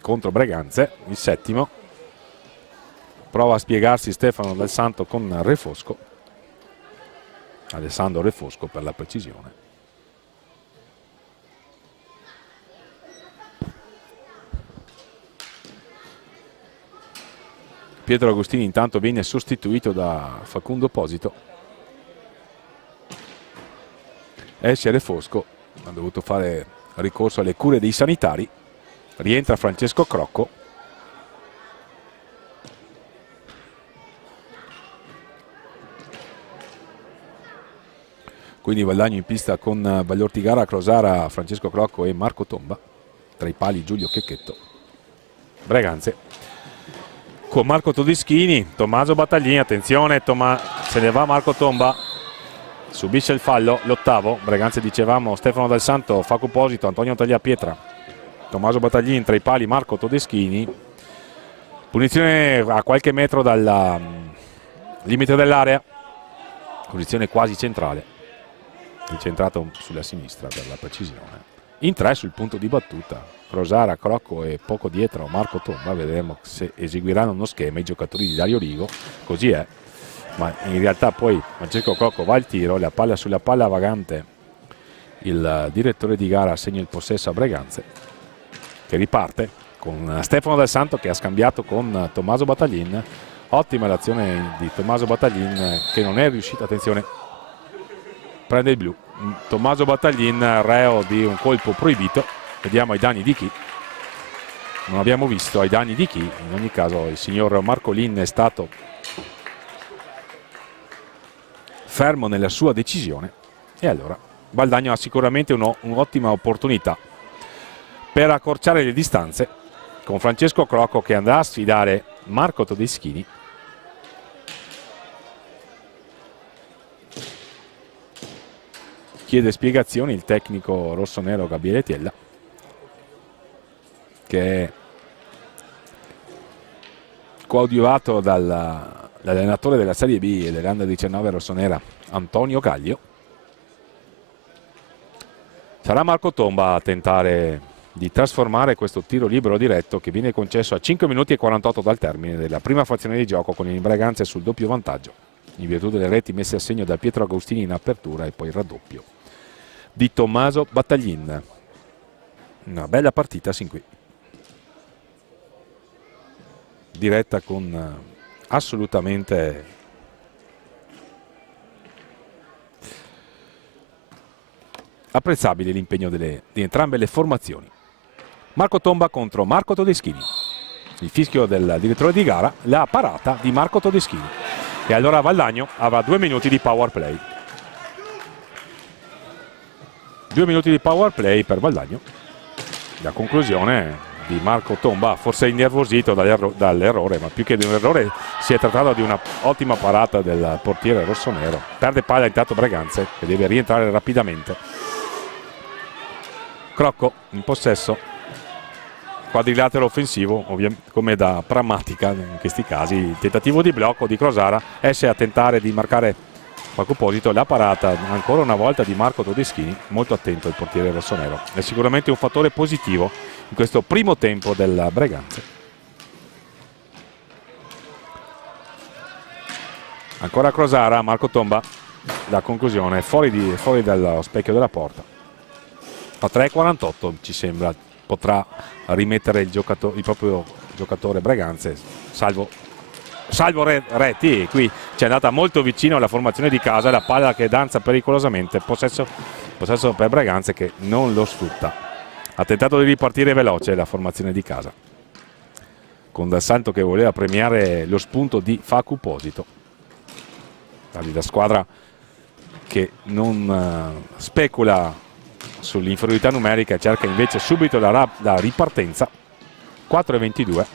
contro Breganze, il 7º. Prova a spiegarsi Stefano Dal Santo con Refosco, Alessandro Refosco per la precisione. Pietro Agostini intanto viene sostituito da Facundo Posito. Esce Refosco, ha dovuto fare ricorso alle cure dei sanitari. Rientra Francesco Crocco. Quindi Valdagno in pista con Bagliortigara, Crosara, Francesco Crocco e Marco Tomba. Tra i pali Giulio Checchetto. Breganze con Marco Todeschini, Tommaso Battaglini, attenzione, se ne va Marco Tomba, subisce il fallo, l'8º. Breganze dicevamo Stefano Dal Santo, Facu Posito, Antonio Tagliapietra, Tommaso Battaglini, tra i pali Marco Todeschini. Punizione a qualche metro dal limite dell'area, posizione quasi centrale, incentrato sulla sinistra per la precisione. In 3 sul punto di battuta, Crosara, Crocco e poco dietro Marco Tomba. Vedremo se eseguiranno uno schema i giocatori di Dario Rigo, così è, ma in realtà poi Francesco Crocco va al tiro, la palla sulla palla vagante, il direttore di gara assegna il possesso a Breganze, che riparte con Stefano Dal Santo che ha scambiato con Tommaso Battaglin. Ottima l'azione di Tommaso Battaglin che non è riuscito, attenzione, prende il blu. Tommaso Battaglin reo di un colpo proibito. Vediamo ai danni di chi. Non abbiamo visto ai danni di chi. In ogni caso il signor Marcolin è stato fermo nella sua decisione. E allora Valdagno ha sicuramente un'ottima opportunità per accorciare le distanze con Francesco Crocco che andrà a sfidare Marco Todeschini. Chiede spiegazioni il tecnico rossonero Gabriele Tiella, che è coadiuvato dall'allenatore della Serie B e dell'Under 19 rossonera Antonio Caglio. Sarà Marco Tomba a tentare di trasformare questo tiro libero diretto che viene concesso a 5 minuti e 48 dal termine della prima frazione di gioco, con il Breganze sul doppio vantaggio in virtù delle reti messe a segno da Pietro Agostini in apertura e poi il raddoppio di Tommaso Battaglin. Una bella partita sin qui, diretta con assolutamente apprezzabile l'impegno di entrambe le formazioni. Marco Tomba contro Marco Todeschini. Il fischio del direttore di gara, la parata di Marco Todeschini. E allora Valdagno avrà 2 minuti di power play. 2 minuti di power play per Valdagno. La conclusione di Marco Tomba, forse innervosito dall'errore, ma più che di un errore si è trattato di una ottima parata del portiere rossonero. Perde palla intanto Breganze che deve rientrare rapidamente. Crocco in possesso, quadrilatero offensivo, come da pragmatica in questi casi. Il tentativo di blocco di Crosara, esce a tentare di marcare Facu Posito. La parata ancora una volta di Marco Todeschini, molto attento il portiere rossonero. È sicuramente un fattore positivo in questo primo tempo del Breganze. Ancora Crosara, Marco Tomba, la conclusione fuori dallo specchio della porta. A 3,48 ci sembra potrà rimettere il proprio giocatore Breganze, salvo Retti, e qui ci è andata molto vicino alla formazione di casa, la palla che danza pericolosamente, possesso per Breganze che non lo sfrutta. Ha tentato di ripartire veloce la formazione di casa, con Dal Santo che voleva premiare lo spunto di Facu Posito. La squadra che non specula sull'inferiorità numerica, cerca invece subito la ripartenza. 4,22,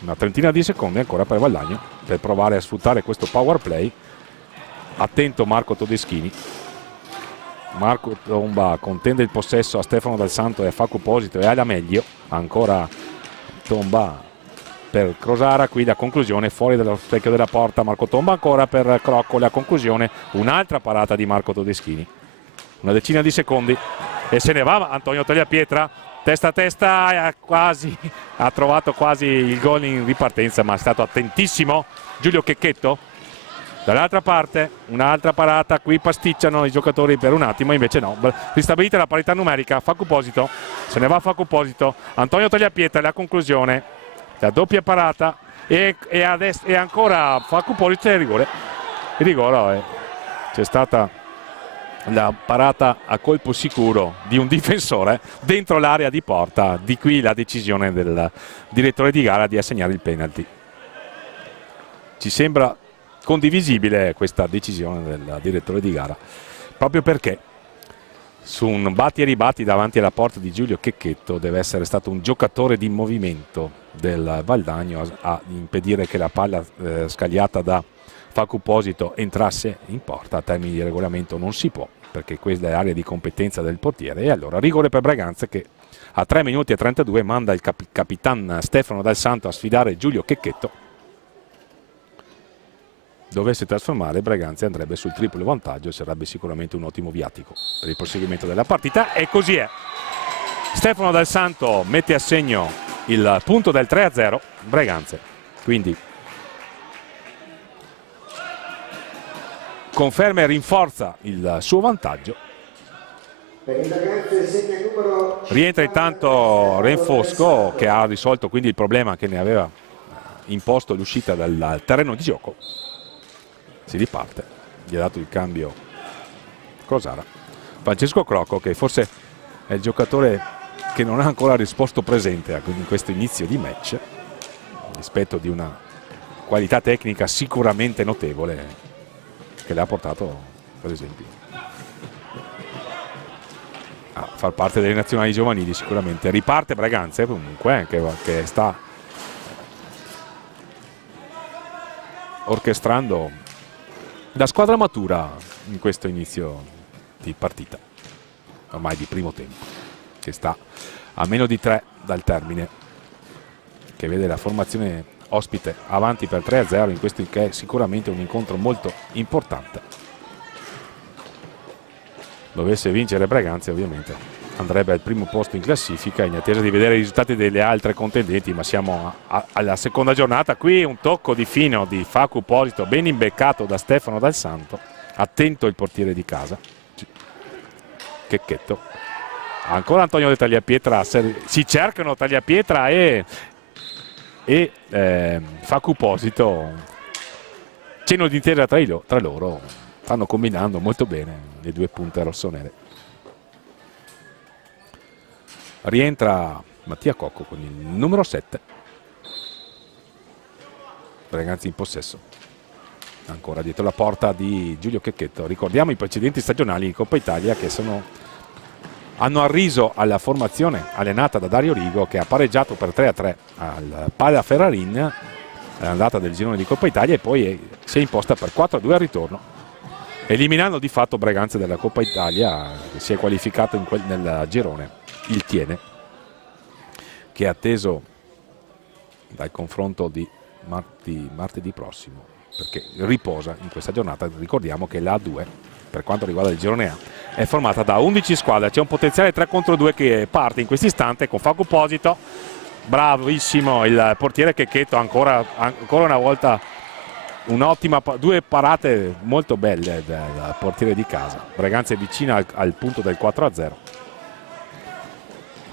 una trentina di secondi ancora per Valdagno per provare a sfruttare questo power play. Attento Marco Todeschini. Marco Tomba contende il possesso a Stefano Dal Santo e a Facu Posito e alla meglio. Ancora Tomba per Crosara, qui la conclusione fuori dallo specchio della porta. Marco Tomba ancora per Crocco, la conclusione, un'altra parata di Marco Todeschini, una decina di secondi e se ne va Antonio Tagliapietra, testa a testa, ha trovato quasi il gol in ripartenza, ma è stato attentissimo Giulio Checchetto. Dall'altra parte un'altra parata, qui pasticciano i giocatori per un attimo, invece no, ristabilita la parità numerica. Facu Posito, se ne va Facu Posito, Antonio Tagliapietra, la conclusione, la doppia parata e ancora Facu Posito e il rigore. C'è stata la parata a colpo sicuro di un difensore dentro l'area di porta, di qui la decisione del direttore di gara di assegnare il penalty. Ci sembra condivisibile questa decisione del direttore di gara, proprio perché su un batti e ribatti davanti alla porta di Giulio Checchetto deve essere stato un giocatore di movimento del Valdagno a impedire che la palla scagliata da Facu Posito entrasse in porta. A termini di regolamento non si può, perché questa è area di competenza del portiere, e allora rigore per Braganza, che a 3 minuti e 32 manda il capitan Stefano Dal Santo a sfidare Giulio Checchetto. Dovesse trasformare, Braganza andrebbe sul triplo vantaggio e sarebbe sicuramente un ottimo viatico per il proseguimento della partita, e così è. Stefano Dal Santo mette a segno il punto del 3-0, Braganza quindi conferma e rinforza il suo vantaggio. Rientra intanto Renfosco, che ha risolto quindi il problema che ne aveva imposto l'uscita dal terreno di gioco. Si riparte, gli ha dato il cambio Crosara. Francesco Crocco, che forse è il giocatore che non ha ancora risposto presente in questo inizio di match, rispetto di una qualità tecnica sicuramente notevole che le ha portato, per esempio, a far parte delle nazionali giovanili. Sicuramente riparte Braganza comunque, che sta orchestrando la squadra matura in questo inizio di partita, ormai di primo tempo, che sta a meno di 3 dal termine, che vede la formazione ospite avanti per 3-0 in questo, che è sicuramente un incontro molto importante. Dovesse vincere Braganza, ovviamente andrebbe al primo posto in classifica, in attesa di vedere i risultati delle altre contendenti, ma siamo alla seconda giornata. Qui un tocco di fino di Facu Posito, ben imbeccato da Stefano Dal Santo, attento il portiere di casa Checchetto. Ancora Antonio De Tagliapietra, si cercano Tagliapietra e Facu Posito, cenno d'intesa tra loro, stanno combinando molto bene le due punte rossonere. Rientra Mattia Cocco con il numero 7. Braganza in possesso, ancora dietro la porta di Giulio Checchetto. Ricordiamo i precedenti stagionali in Coppa Italia, che hanno arriso alla formazione allenata da Dario Rigo, che ha pareggiato per 3-3 al Pala Ferrarin all'andata del girone di Coppa Italia, e poi si è imposta per 4-2 al ritorno, eliminando di fatto Braganza dalla Coppa Italia, che si è qualificato nel girone il Tiene, che è atteso dal confronto di martedì prossimo, perché riposa in questa giornata. Ricordiamo che la A2, per quanto riguarda il girone A, è formata da 11 squadre. C'è un potenziale 3 contro 2 che parte in questo istante con Facu Posito, bravissimo il portiere Checchetto, ancora una volta un'ottima, 2 parate molto belle del portiere di casa. Braganza è vicina al punto del 4-0.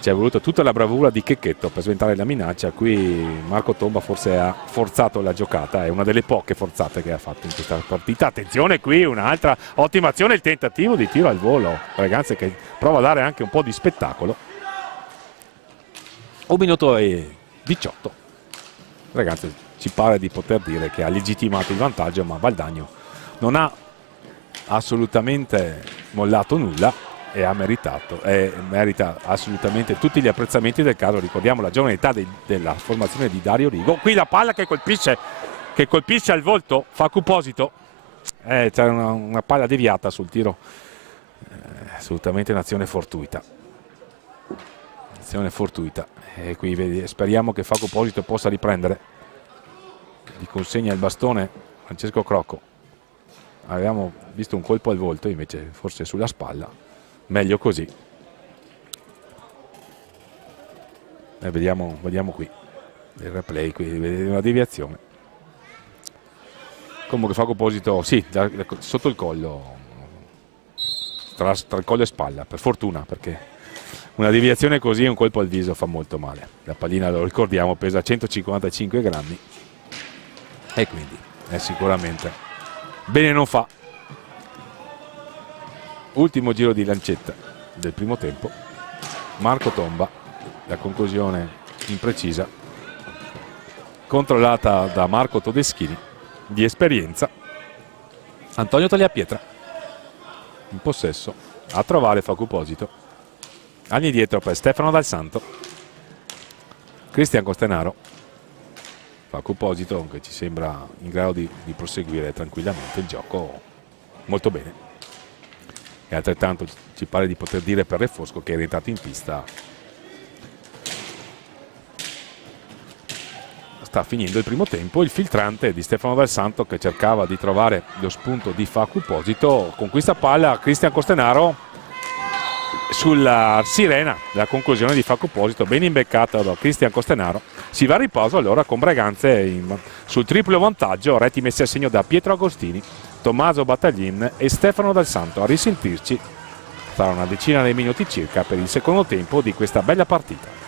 Ci è voluta tutta la bravura di Checchetto per sventare la minaccia. Qui Marco Tomba forse ha forzato la giocata, è una delle poche forzate che ha fatto in questa partita. Attenzione, qui un'altra ottima azione, il tentativo di tiro al volo, Braganza che prova a dare anche un po' di spettacolo. 1 minuto e 18. Braganza ci pare di poter dire che ha legittimato il vantaggio, ma Valdagno non ha assolutamente mollato nulla e ha merita assolutamente tutti gli apprezzamenti del caso. Ricordiamo la giovane età della formazione di Dario Rigo. Qui la palla che colpisce al volto Facu Posito, c'è una palla deviata sul tiro, assolutamente un'azione fortuita, e qui speriamo che Facu Posito possa riprendere gli consegna il bastone Francesco Crocco. Avevamo visto un colpo al volto, invece forse sulla spalla, meglio così. E vediamo qui il replay, qui vedete una deviazione. Comunque Fabio Posito, sì, sotto il collo, tra il collo e spalla, per fortuna, perché una deviazione così e un colpo al viso fa molto male. La pallina, lo ricordiamo, pesa 155 grammi e quindi è sicuramente bene non fa. Ultimo giro di lancetta del primo tempo. Marco Tomba, la conclusione imprecisa, controllata da Marco Todeschini, di esperienza. Antonio Tagliapietra in possesso, a trovare Facu Posito. Anni dietro per Stefano Dal Santo, Cristian Costenaro, Facu Posito che ci sembra in grado di proseguire tranquillamente il gioco molto bene. E altrettanto ci pare di poter dire per Refosco, che è rientrato in pista. Sta finendo il primo tempo, il filtrante di Stefano Dal Santo che cercava di trovare lo spunto di Facu Posito. Conquista palla Cristian Costenaro sulla sirena della conclusione di Facu Posito, ben imbeccata da Cristian Costenaro. Si va a riposo allora con Breganze sul triplo vantaggio, reti messi a segno da Pietro Agostini, Tommaso Battaglin e Stefano Dal Santo. A risentirci tra una decina di minuti circa per il secondo tempo di questa bella partita.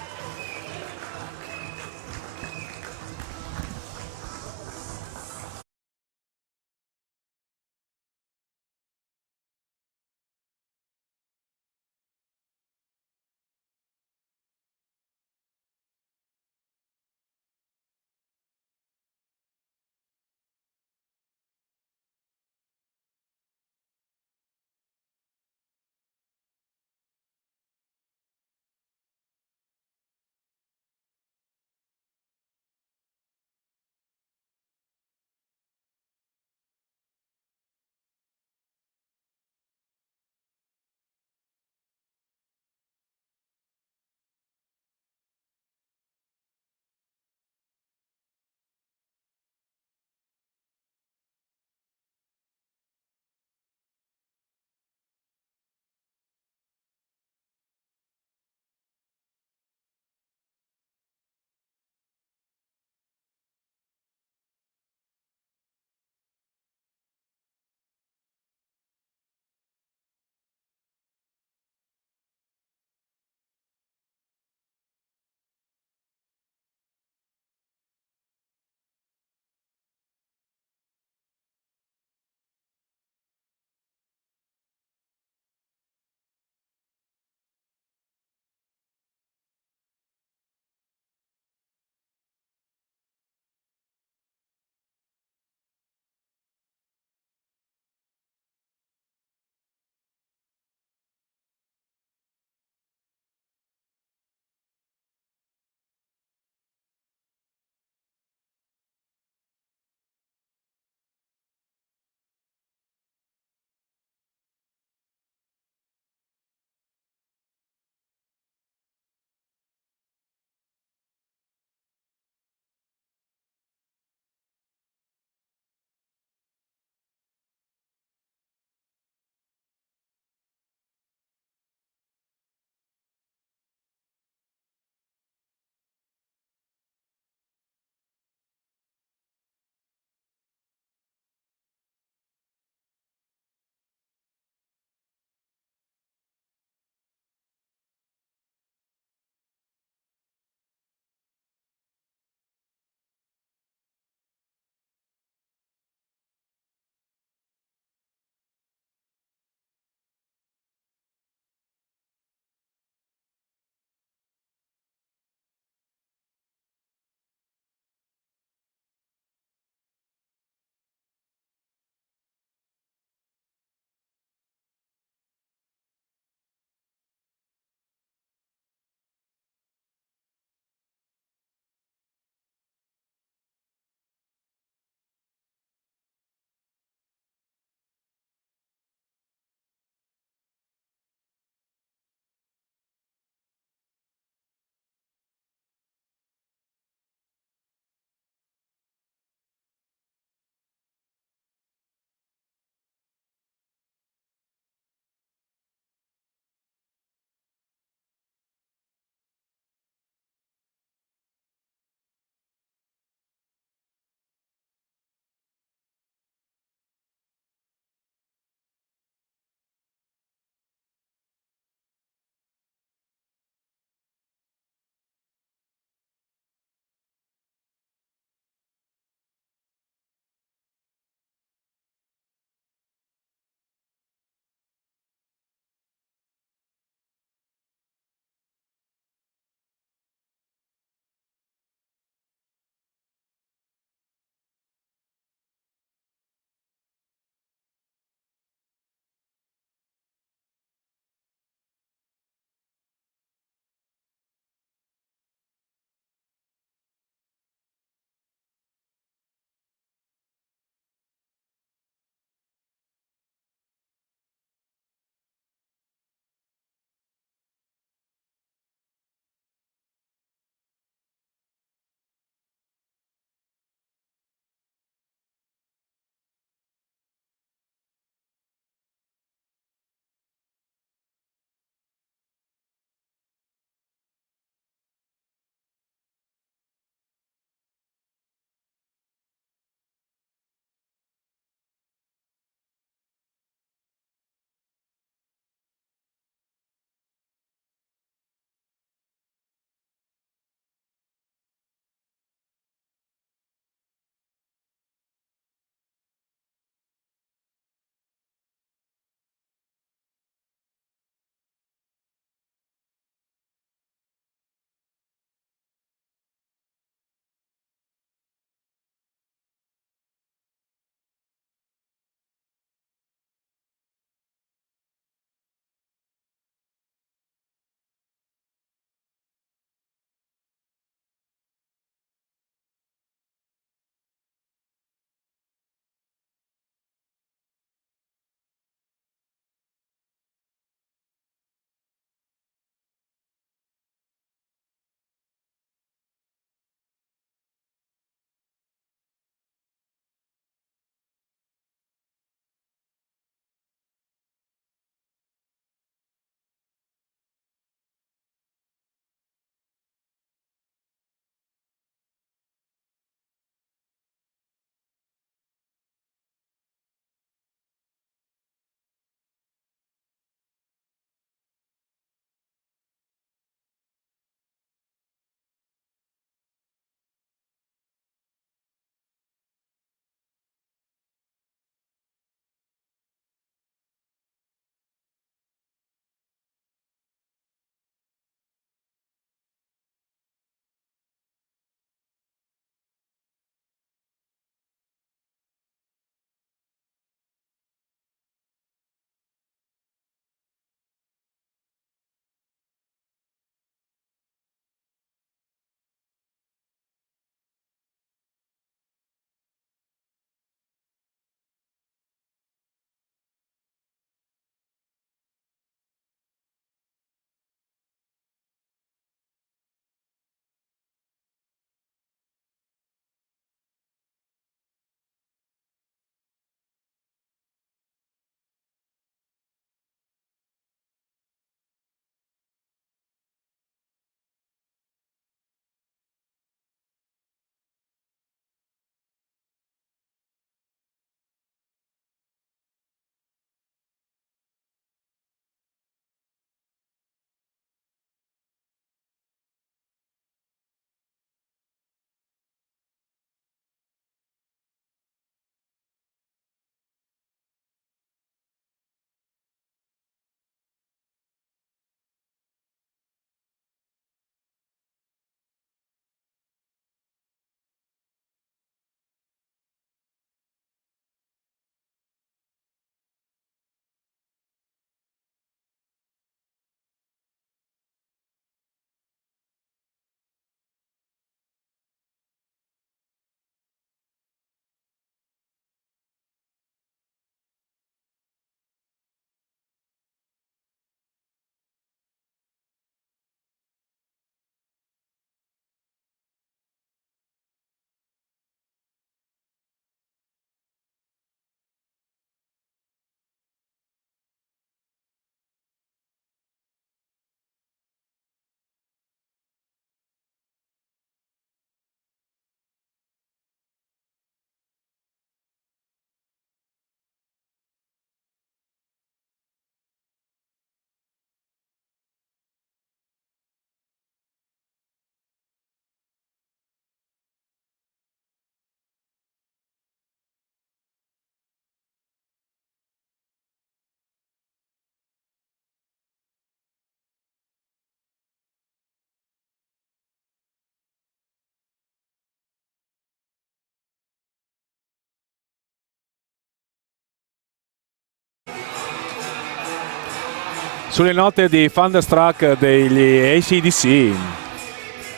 sulle note di Thunderstruck degli AC/DC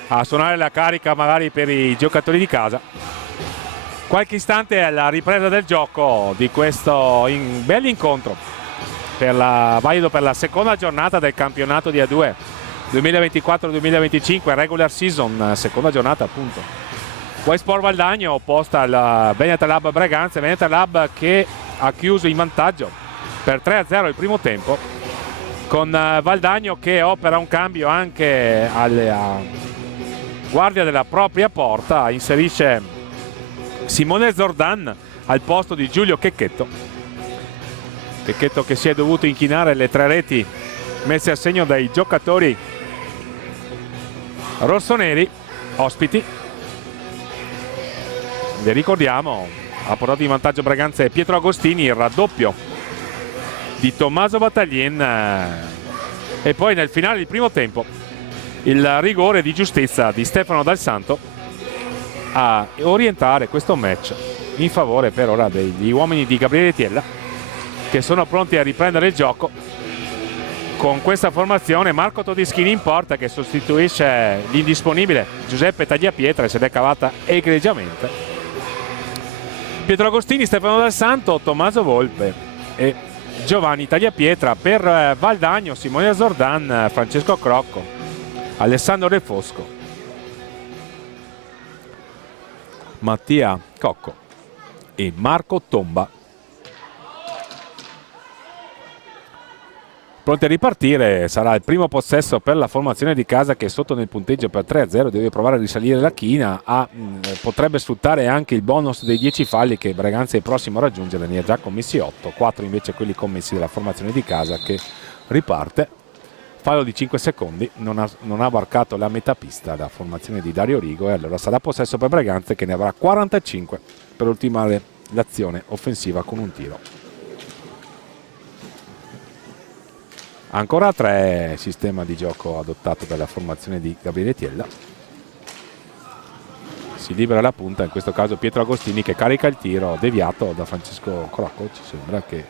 a suonare la carica magari per i giocatori di casa. Qualche istante alla ripresa del gioco di questo bell'incontro valido per la seconda giornata del campionato di A2 2024-2025 regular season, seconda giornata appunto. Sport Valdagno opposta al Veneta Lab Breganze, Veneta Lab che ha chiuso in vantaggio per 3-0 il primo tempo, con Valdagno che opera un cambio anche alla guardia della propria porta, inserisce Simone Zordan al posto di Giulio Checchetto che si è dovuto inchinare alle 3 reti messe a segno dai giocatori rossoneri ospiti. Vi ricordiamo, ha portato in vantaggio Breganze Pietro Agostini, il raddoppio di Tommaso Battaglien e poi nel finale del primo tempo il rigore di giustezza di Stefano Dal Santo a orientare questo match in favore per ora degli uomini di Gabriele Tiella, che sono pronti a riprendere il gioco con questa formazione. Marco Todeschini in porta, che sostituisce l'indisponibile Giuseppe Tagliapietra e se l'è cavata egregiamente. Pietro Agostini, Stefano Dal Santo, Tommaso Volpe e Giovanni Tagliapietra. Per Valdagno Simone Zordan, Francesco Crocco, Alessandro Refosco, Mattia Cocco e Marco Tomba. Pronti a ripartire, sarà il primo possesso per la formazione di casa, che è sotto nel punteggio per 3-0, deve provare a risalire la china, potrebbe sfruttare anche il bonus dei 10 falli che Breganze è prossimo a raggiungere, ne ha già commessi 8, 4 invece quelli commessi dalla formazione di casa che riparte. Fallo di 5 secondi, non ha varcato la metà pista la formazione di Dario Rigo, e allora sarà possesso per Breganze, che ne avrà 45 per ultimare l'azione offensiva con un tiro. Ancora 3 sistema di gioco adottato dalla formazione di Gabriele Tiella. Si libera la punta, in questo caso Pietro Agostini, che carica il tiro deviato da Francesco Crocco. Ci sembra che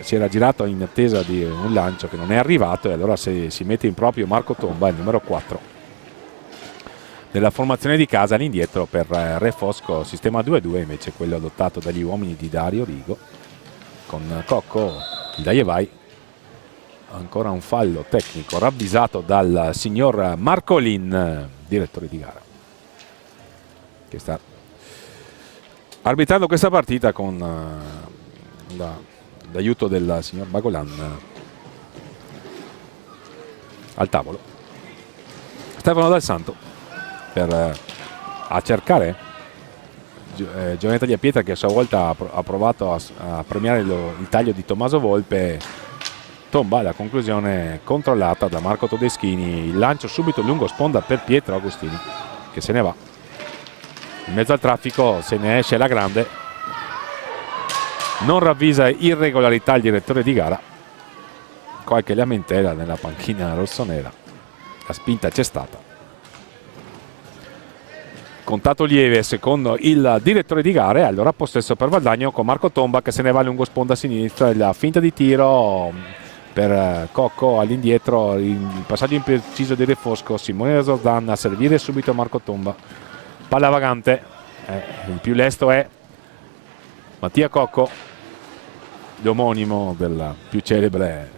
si era girato in attesa di un lancio che non è arrivato, e allora si mette in proprio Marco Tomba, il numero 4 della formazione di casa. All'indietro per Re Fosco, sistema 2-2 invece quello adottato dagli uomini di Dario Rigo, con Cocco, il dai e vai. Ancora un fallo tecnico ravvisato dal signor Marcolin, direttore di gara, che sta arbitrando questa partita con l'aiuto del signor Bagolan al tavolo. Stefano Dal Santo a cercare Giovanni Tagliapietra, che a sua volta ha provato a premiare il taglio di Tommaso Volpe. Tomba la conclusione controllata da Marco Todeschini, il lancio subito lungo sponda per Pietro Agostini, che se ne va in mezzo al traffico, se ne esce alla grande, non ravvisa irregolarità il direttore di gara. Qualche lamentela nella panchina rossonera, la spinta c'è stata. Contato lieve secondo il direttore di gare, allora possesso per Valdagno con Marco Tomba, che se ne va lungo sponda a sinistra, la finta di tiro per Cocco all'indietro, il passaggio impreciso di Refosco, Simone Zordan a servire subito Marco Tomba, palla vagante, il più lesto è Mattia Cocco, l'omonimo del più celebre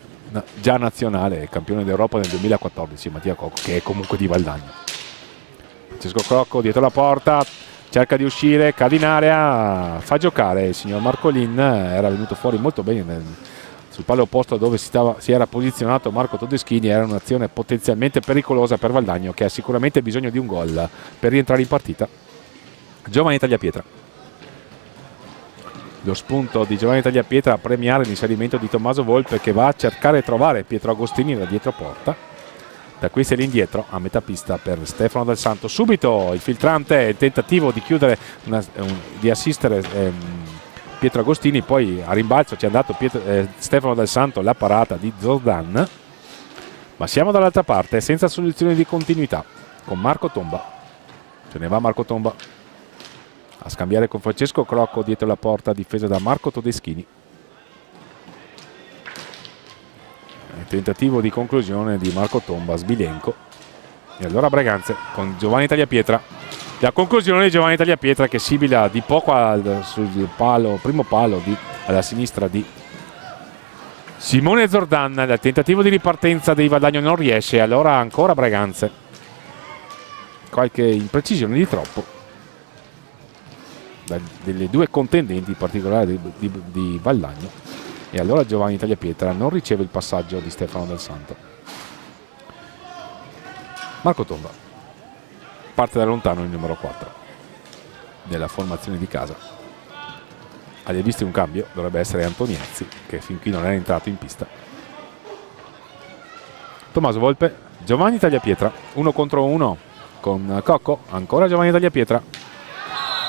già nazionale campione d'Europa nel 2014, Mattia Cocco, che è comunque di Valdagno. Francesco Crocco dietro la porta, cerca di uscire, cade in area, fa giocare il signor Marcolin, era venuto fuori molto bene sul palo opposto dove si era posizionato Marco Todeschini. Era un'azione potenzialmente pericolosa per Valdagno, che ha sicuramente bisogno di un gol per rientrare in partita. Giovanni Tagliapietra, lo spunto di Giovanni Tagliapietra a premiare l'inserimento di Tommaso Volpe, che va a cercare di trovare Pietro Agostini da dietro porta. Da qui se l'indietro a metà pista per Stefano Dal Santo. Subito il filtrante, il tentativo di chiudere, di assistere Pietro Agostini, poi a rimbalzo ci è andato Stefano Dal Santo, la parata di Zordan, ma siamo dall'altra parte senza soluzione di continuità con Marco Tomba. Se ne va Marco Tomba a scambiare con Francesco Crocco dietro la porta, difesa da Marco Todeschini. tentativo di conclusione di Marco Tomba, Sbilenco, e allora Breganze con Giovanni Tagliapietra. La conclusione di Giovanni Tagliapietra che sibila di poco sul palo, primo palo alla sinistra di Simone Zordan. Il tentativo di ripartenza dei Valdagno non riesce, allora ancora Breganze, qualche imprecisione di troppo delle due contendenti, in particolare di Valdagno, e allora Giovanni Tagliapietra non riceve il passaggio di Stefano Del Santo. Marco Tomba parte da lontano il numero 4 della formazione di casa. Avete visto un cambio? Dovrebbe essere Antoniazzi, che fin qui non era entrato in pista. Tommaso Volpe, Giovanni Tagliapietra, 1 contro 1 con Cocco, ancora Giovanni Tagliapietra,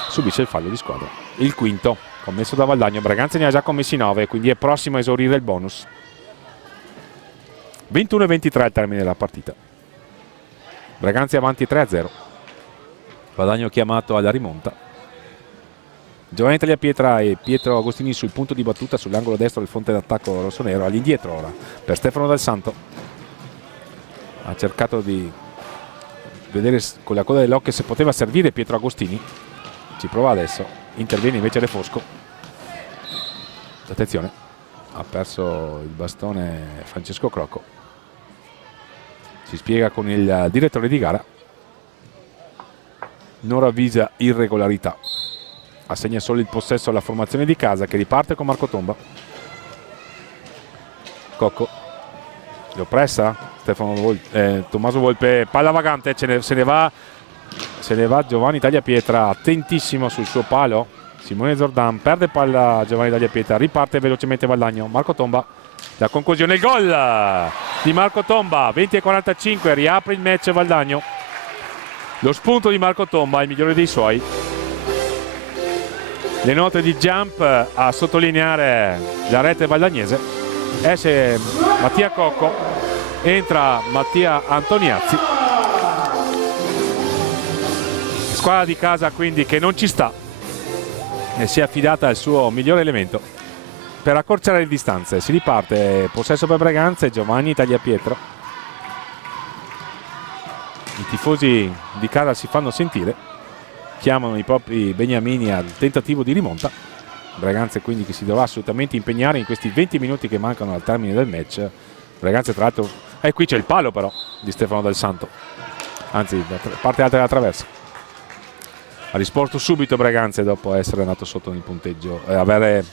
subisce il fallo di squadra, il quinto commesso da Valdagno. Breganze ne ha già commessi 9, quindi è prossimo a esaurire il bonus. 21-23 al termine della partita. Breganze avanti 3-0. Valdagno chiamato alla rimonta. Giovanni Tagliapietra e Pietro Agostini sul punto di battuta sull'angolo destro del fronte d'attacco rossonero. All'indietro ora per Stefano Del Santo. Ha cercato di vedere con la coda dell'occhio se poteva servire Pietro Agostini. Ci prova adesso. Interviene invece De Fosco. Attenzione, ha perso il bastone Francesco Crocco. Si spiega con il direttore di gara. Non ravvisa irregolarità. Assegna solo il possesso alla formazione di casa, che riparte con Marco Tomba. Cocco lo pressa Tommaso Volpe, palla vagante, se ne va Giovanni Tagliapietra, attentissimo sul suo palo. Simone Zordan perde palla, Giovanni Tagliapietra, riparte velocemente Valdagno. Marco Tomba, la conclusione, il gol di Marco Tomba, 20-45, riapre il match Valdagno. Lo spunto di Marco Tomba, il migliore dei suoi. Le note di jump a sottolineare la rete valdagnese. Esce Mattia Cocco, entra Mattia Antoniazzi. Squadra di casa quindi che non ci sta e si è affidata al suo migliore elemento per accorciare le distanze. Si riparte, possesso per Breganze, Giovanni Tagliapietra. I tifosi di casa si fanno sentire, chiamano i propri beniamini al tentativo di rimonta. Breganze quindi che si dovrà assolutamente impegnare in questi 20 minuti che mancano al termine del match. Breganze tra l'altro, qui c'è il palo però di Stefano Del Santo, anzi parte alta della traversa. Ha risposto subito Breganze dopo essere andato sotto nel punteggio e avere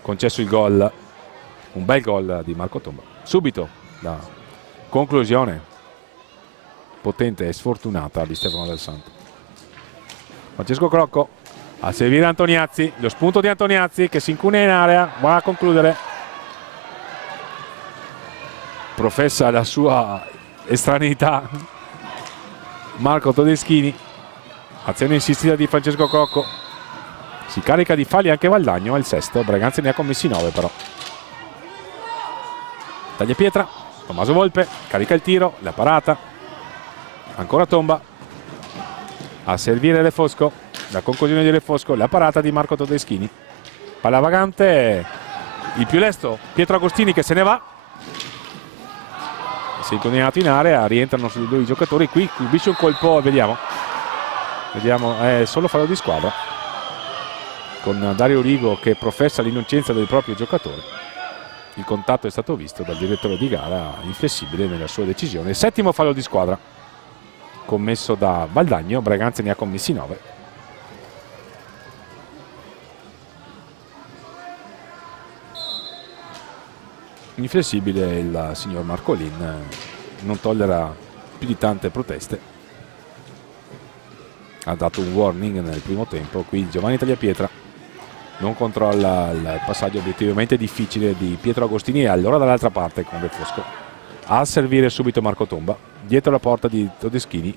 concesso il gol, un bel gol di Marco Tomba. Subito la conclusione potente e sfortunata di Stefano Del Santo. Francesco Crocco a servire Antoniazzi, lo spunto di Antoniazzi che si incunea in area, va a concludere, professa la sua estraneità Marco Todeschini. Azione insistita di Francesco Crocco, si carica di falli anche Valdagno, è il sesto. Breganze ne ha commessi 9 però. Tagliapietra, Tommaso Volpe carica il tiro, la parata, ancora Tomba a servire De Fosco, la conclusione di De Fosco, la parata di Marco Todeschini, palla vagante, il più lesto Pietro Agostini che se ne va, si è inclinato in area, rientrano sui due giocatori, qui subisce un colpo, vediamo, è solo fallo di squadra con Dario Rigo che professa l'innocenza del proprio giocatore. Il contatto è stato visto dal direttore di gara, inflessibile nella sua decisione. Settimo fallo di squadra commesso da Valdagno. Breganze ne ha commessi 9. Inflessibile il signor Marcolin, non tollera più di tante proteste. Ha dato un warning nel primo tempo. Qui Giovanni Tagliapietra non controlla il passaggio obiettivamente difficile di Pietro Agostini e allora dall'altra parte con De Fosco a servire subito Marco Tomba dietro la porta di Todeschini.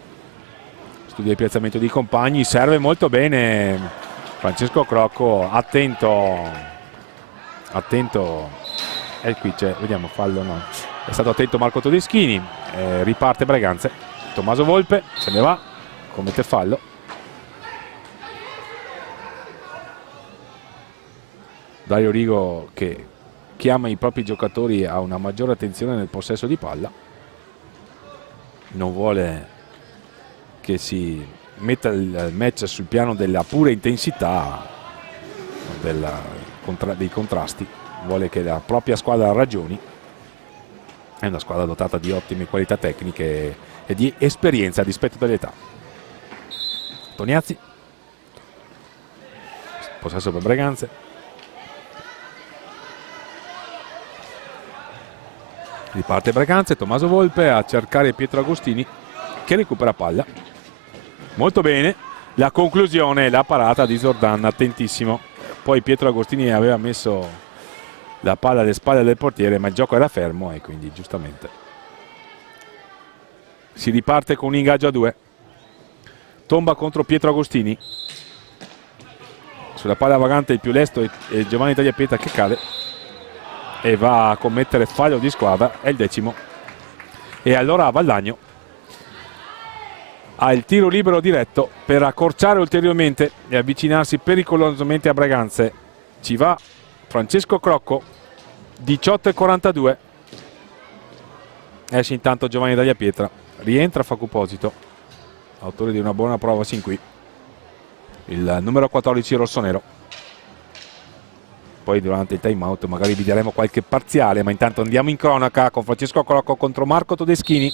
Studia il piazzamento dei compagni, serve molto bene Francesco Crocco, attento, e qui c'è, vediamo, fallo, no, è stato attento Marco Todeschini. Riparte Breganze, Tommaso Volpe se ne va, commette fallo. Dario Rigo che chiama i propri giocatori a una maggiore attenzione nel possesso di palla, non vuole che si metta il match sul piano della pura intensità dei contrasti, vuole che la propria squadra ragioni. È una squadra dotata di ottime qualità tecniche e di esperienza a dispetto dell'età. Toniazzi, possesso per Breganze, riparte Breganze, Tommaso Volpe a cercare Pietro Agostini che recupera palla. Molto bene, la conclusione, la parata di Zordan, attentissimo. Poi Pietro Agostini aveva messo la palla alle spalle del portiere, ma il gioco era fermo e quindi giustamente si riparte con un ingaggio a 2. Tomba contro Pietro Agostini, sulla palla vagante il più lesto e Giovanni Tagliapietra che cade e va a commettere fallo di squadra, è il 10º. E allora Valdagno ha il tiro libero diretto per accorciare ulteriormente e avvicinarsi pericolosamente a Breganze. Ci va Francesco Crocco, 18:42. Esce intanto Giovanni Tagliapietra, rientra Facuposito, autore di una buona prova sin qui, il numero 14 rossonero. Poi durante il time out magari vi daremo qualche parziale, ma intanto andiamo in cronaca con Francesco Crocco contro Marco Todeschini.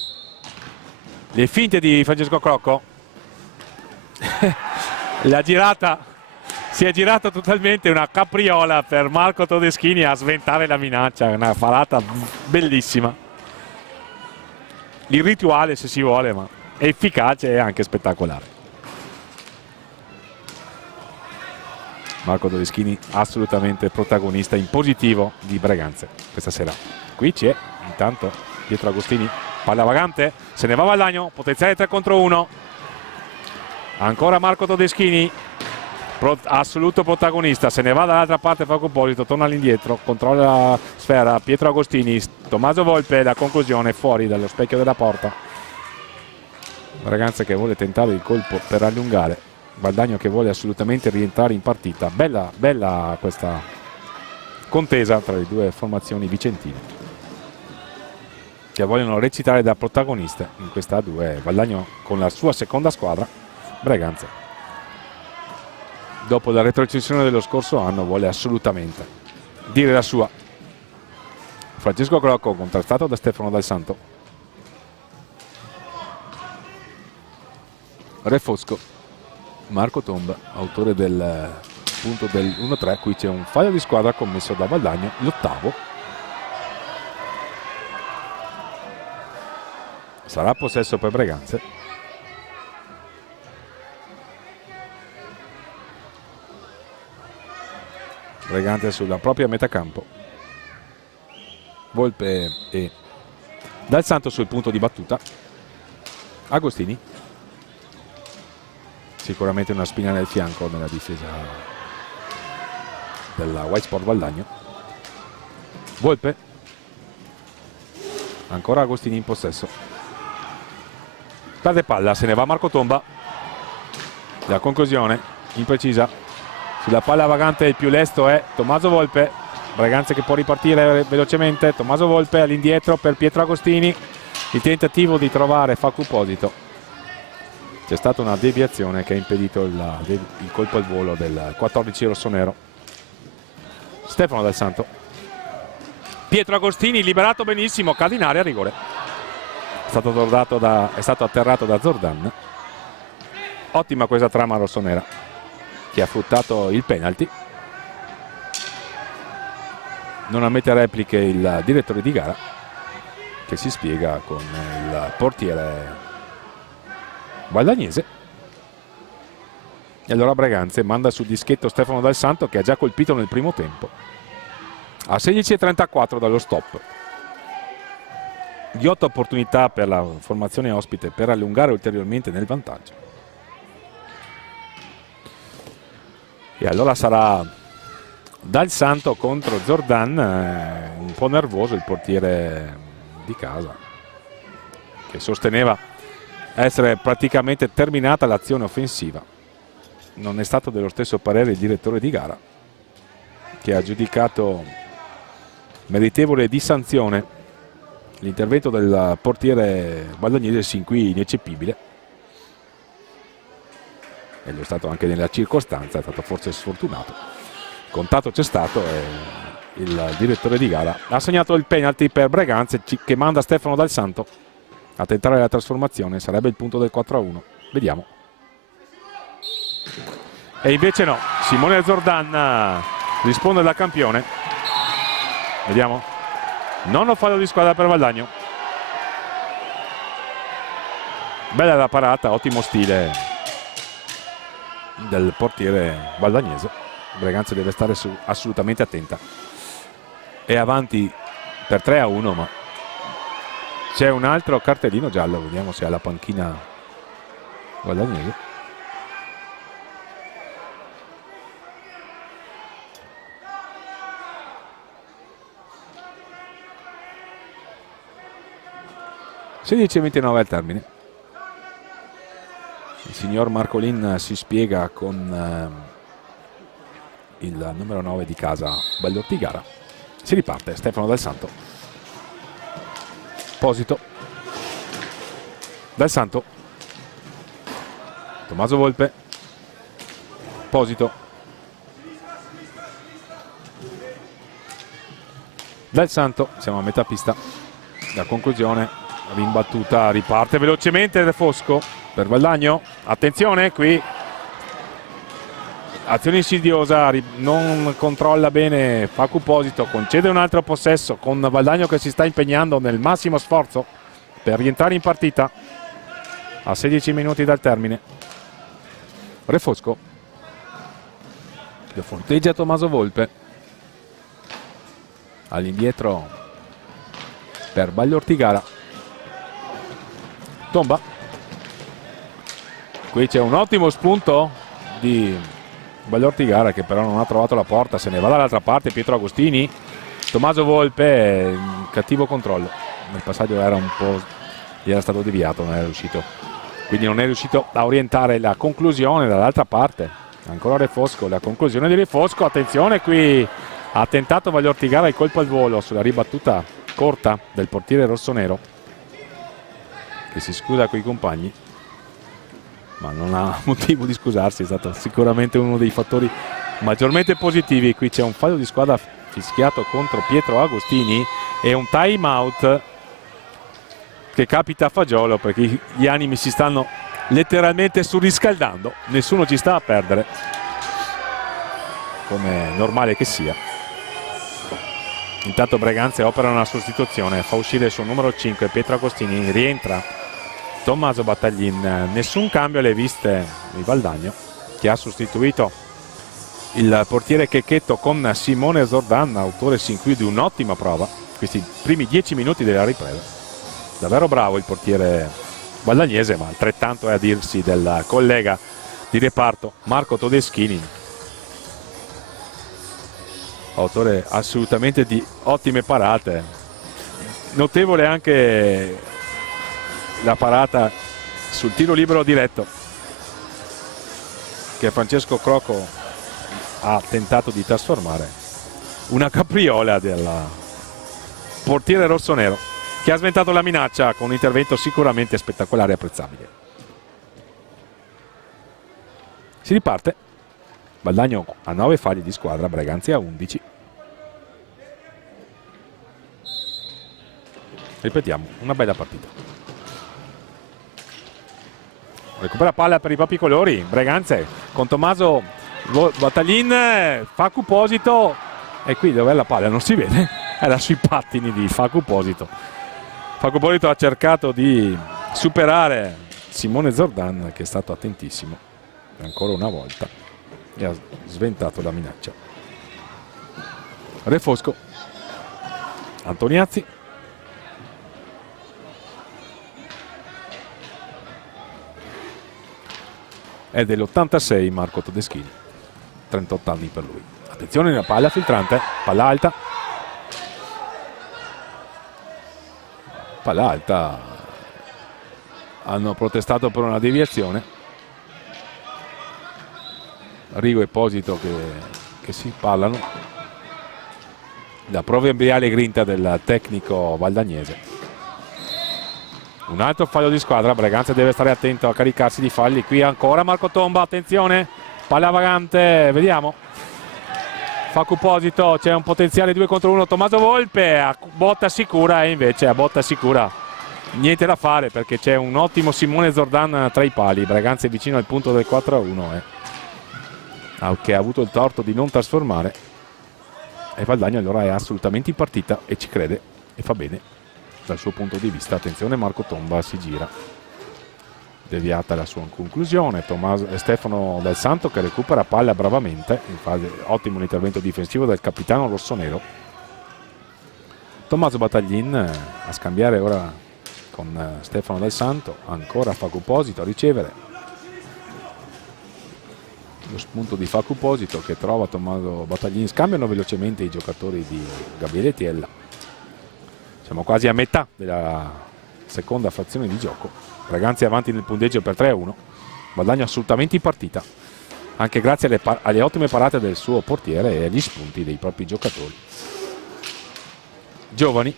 Le finte di Francesco Crocco. La girata, si è girata totalmente, una capriola per Marco Todeschini a sventare la minaccia, una parata bellissima. Il rituale se si vuole, ma è efficace e anche spettacolare. Marco Todeschini assolutamente protagonista in positivo di Breganze questa sera. Qui c'è intanto Pietro Agostini, palla vagante, se ne va Valdagno, potenziale 3 contro 1. Ancora Marco Todeschini, assoluto protagonista, se ne va dall'altra parte Facuposito, torna all'indietro, controlla la sfera Pietro Agostini, Tommaso Volpe, la conclusione fuori dallo specchio della porta. Breganze che vuole tentare il colpo per allungare, Valdagno che vuole assolutamente rientrare in partita. Bella questa contesa tra le due formazioni vicentine che vogliono recitare da protagoniste in questa A2. Valdagno con la sua seconda squadra, Breganze dopo la retrocessione dello scorso anno vuole assolutamente dire la sua. Francesco Crocco contrastato da Stefano Dal Santo, Re Fosco, Marco Tomba, autore del punto del 1-3. Qui c'è un fallo di squadra commesso da Valdagno, l'8º. Sarà possesso per Breganze. Breganze sulla propria metà campo. Volpe e Dal Santo sul punto di battuta. Agostini. Sicuramente una spina nel fianco nella difesa della White Sport Valdagno. Volpe. Ancora Agostini in possesso. Perde palla, se ne va Marco Tomba. La conclusione imprecisa. Sulla palla vagante il più lesto è Tommaso Volpe. Breganze che può ripartire velocemente. Tommaso Volpe all'indietro per Pietro Agostini. Il tentativo di trovare Facuposito. C'è stata una deviazione che ha impedito il colpo al volo del 14 rossonero. Stefano Dal Santo. Pietro Agostini liberato benissimo, cade in area, rigore. È stato atterrato da Zordan. Ottima questa trama rossonera che ha fruttato il penalty. Non ammette repliche il direttore di gara, che si spiega con il portiere valdagnese. E allora Breganze manda sul dischetto Stefano Dal Santo, che ha già colpito nel primo tempo, a 16:34 dallo stop. Ghiotta opportunità per la formazione ospite per allungare ulteriormente nel vantaggio. E allora sarà Dal Santo contro Zordan, un po' nervoso il portiere di casa, che sosteneva essere praticamente terminata l'azione offensiva. Non è stato dello stesso parere il direttore di gara, che ha giudicato meritevole di sanzione l'intervento del portiere Baldagnese, sin qui ineccepibile, e lo è stato anche nella circostanza, è stato forse sfortunato. Il contatto c'è stato e il direttore di gara ha segnato il penalty per Breganze, che manda Stefano Dal Santo a tentare la trasformazione. Sarebbe il punto del 4-1. Vediamo. E invece no, Simone Zordan risponde da campione. Vediamo. Nono fallo di squadra per Valdagno. Bella la parata, ottimo stile del portiere valdagnese. Breganze deve stare assolutamente attenta. È avanti per 3-1, ma c'è un altro cartellino giallo. Vediamo se ha la panchina valdagnese. (16:29) al termine. Il signor Marcolin si spiega con il numero 9 di casa Bellortigara. Si riparte. Stefano Dal Santo. Posito. Dal Santo. Tommaso Volpe. Posito. Dal Santo. Siamo a metà pista. La conclusione. Rimbattuta, riparte velocemente De Fosco per Valdagno. Attenzione qui. Azione insidiosa, non controlla bene Facu Posito, concede un altro possesso con Valdagno che si sta impegnando nel massimo sforzo per rientrare in partita a 16 minuti dal termine. Refosco, lo fronteggia Tommaso Volpe, all'indietro per Bellortigara. Tomba. Qui c'è un ottimo spunto di Bellortigara che però non ha trovato la porta, se ne va dall'altra parte Pietro Agostini. Tommaso Volpe, cattivo controllo, nel passaggio era un po', gli era stato deviato, non era riuscito, quindi non è riuscito a orientare la conclusione dall'altra parte. Ancora Refosco, la conclusione di Refosco. Attenzione qui, ha tentato Bellortigara il colpo al volo sulla ribattuta corta del portiere rossonero, che si scusa con i compagni, ma non ha motivo di scusarsi, è stato sicuramente uno dei fattori maggiormente positivi. Qui c'è un fallo di squadra fischiato contro Pietro Agostini e un time out che capita a fagiolo, perché gli animi si stanno letteralmente surriscaldando, nessuno ci sta a perdere, come è normale che sia. Intanto Breganze opera una sostituzione, fa uscire il suo numero 5 Pietro Agostini, rientra Tommaso Battaglin. Nessun cambio alle viste di Valdagno, che ha sostituito il portiere Checchetto con Simone Zordan, autore sin qui di un'ottima prova questi primi 10 minuti della ripresa. Davvero bravo il portiere valdagnese, ma altrettanto è a dirsi del collega di reparto Marco Todeschini, autore assolutamente di ottime parate. Notevole anche la parata sul tiro libero diretto che Francesco Croco ha tentato di trasformare, una capriola del portiere rossonero, che ha sventato la minaccia con un intervento sicuramente spettacolare e apprezzabile. Si riparte. Valdagno a 9 falli di squadra, Breganze a 11. Ripetiamo, una bella partita. Recupera palla per i propri colori Breganze con Tommaso Battaglin, Facu Posito, e qui dov'è la palla? Non si vede, era sui pattini di Facu Posito. Facu Posito ha cercato di superare Simone Zordan, che è stato attentissimo ancora una volta e ha sventato la minaccia. Refosco, Antoniazzi, è dell'86 Marco Todeschini, 38 anni per lui. Attenzione, la palla filtrante, palla alta, hanno protestato per una deviazione. Rigo e Posito che si parlano. la proverbiale grinta del tecnico valdagnese. Un altro fallo di squadra, Braganza deve stare attento a caricarsi di falli. Qui ancora Marco Tomba, attenzione, palla vagante, vediamo. Facu Posito, c'è un potenziale 2 contro 1, Tommaso Volpe a botta sicura, e invece a botta sicura niente da fare, perché c'è un ottimo Simone Zordan tra i pali. Braganza è vicino al punto del 4-1 che ha avuto il torto di non trasformare, e Valdagno allora è assolutamente in partita e ci crede e fa bene dal suo punto di vista. Attenzione, Marco Tomba si gira, deviata la sua conclusione. Stefano Del Santo che recupera palla bravamente, ottimo l'intervento difensivo del capitano rossonero. Tommaso Battaglin a scambiare ora con Stefano Del Santo, ancora Facu Posito a ricevere. Lo spunto di Facu Posito che trova Tommaso Battaglin, scambiano velocemente i giocatori di Gabriele Tiella. Siamo quasi a metà della seconda frazione di gioco. Braganza è avanti nel punteggio per 3-1. Valdagno assolutamente in partita, anche grazie alle ottime parate del suo portiere e agli spunti dei propri giocatori. Giovani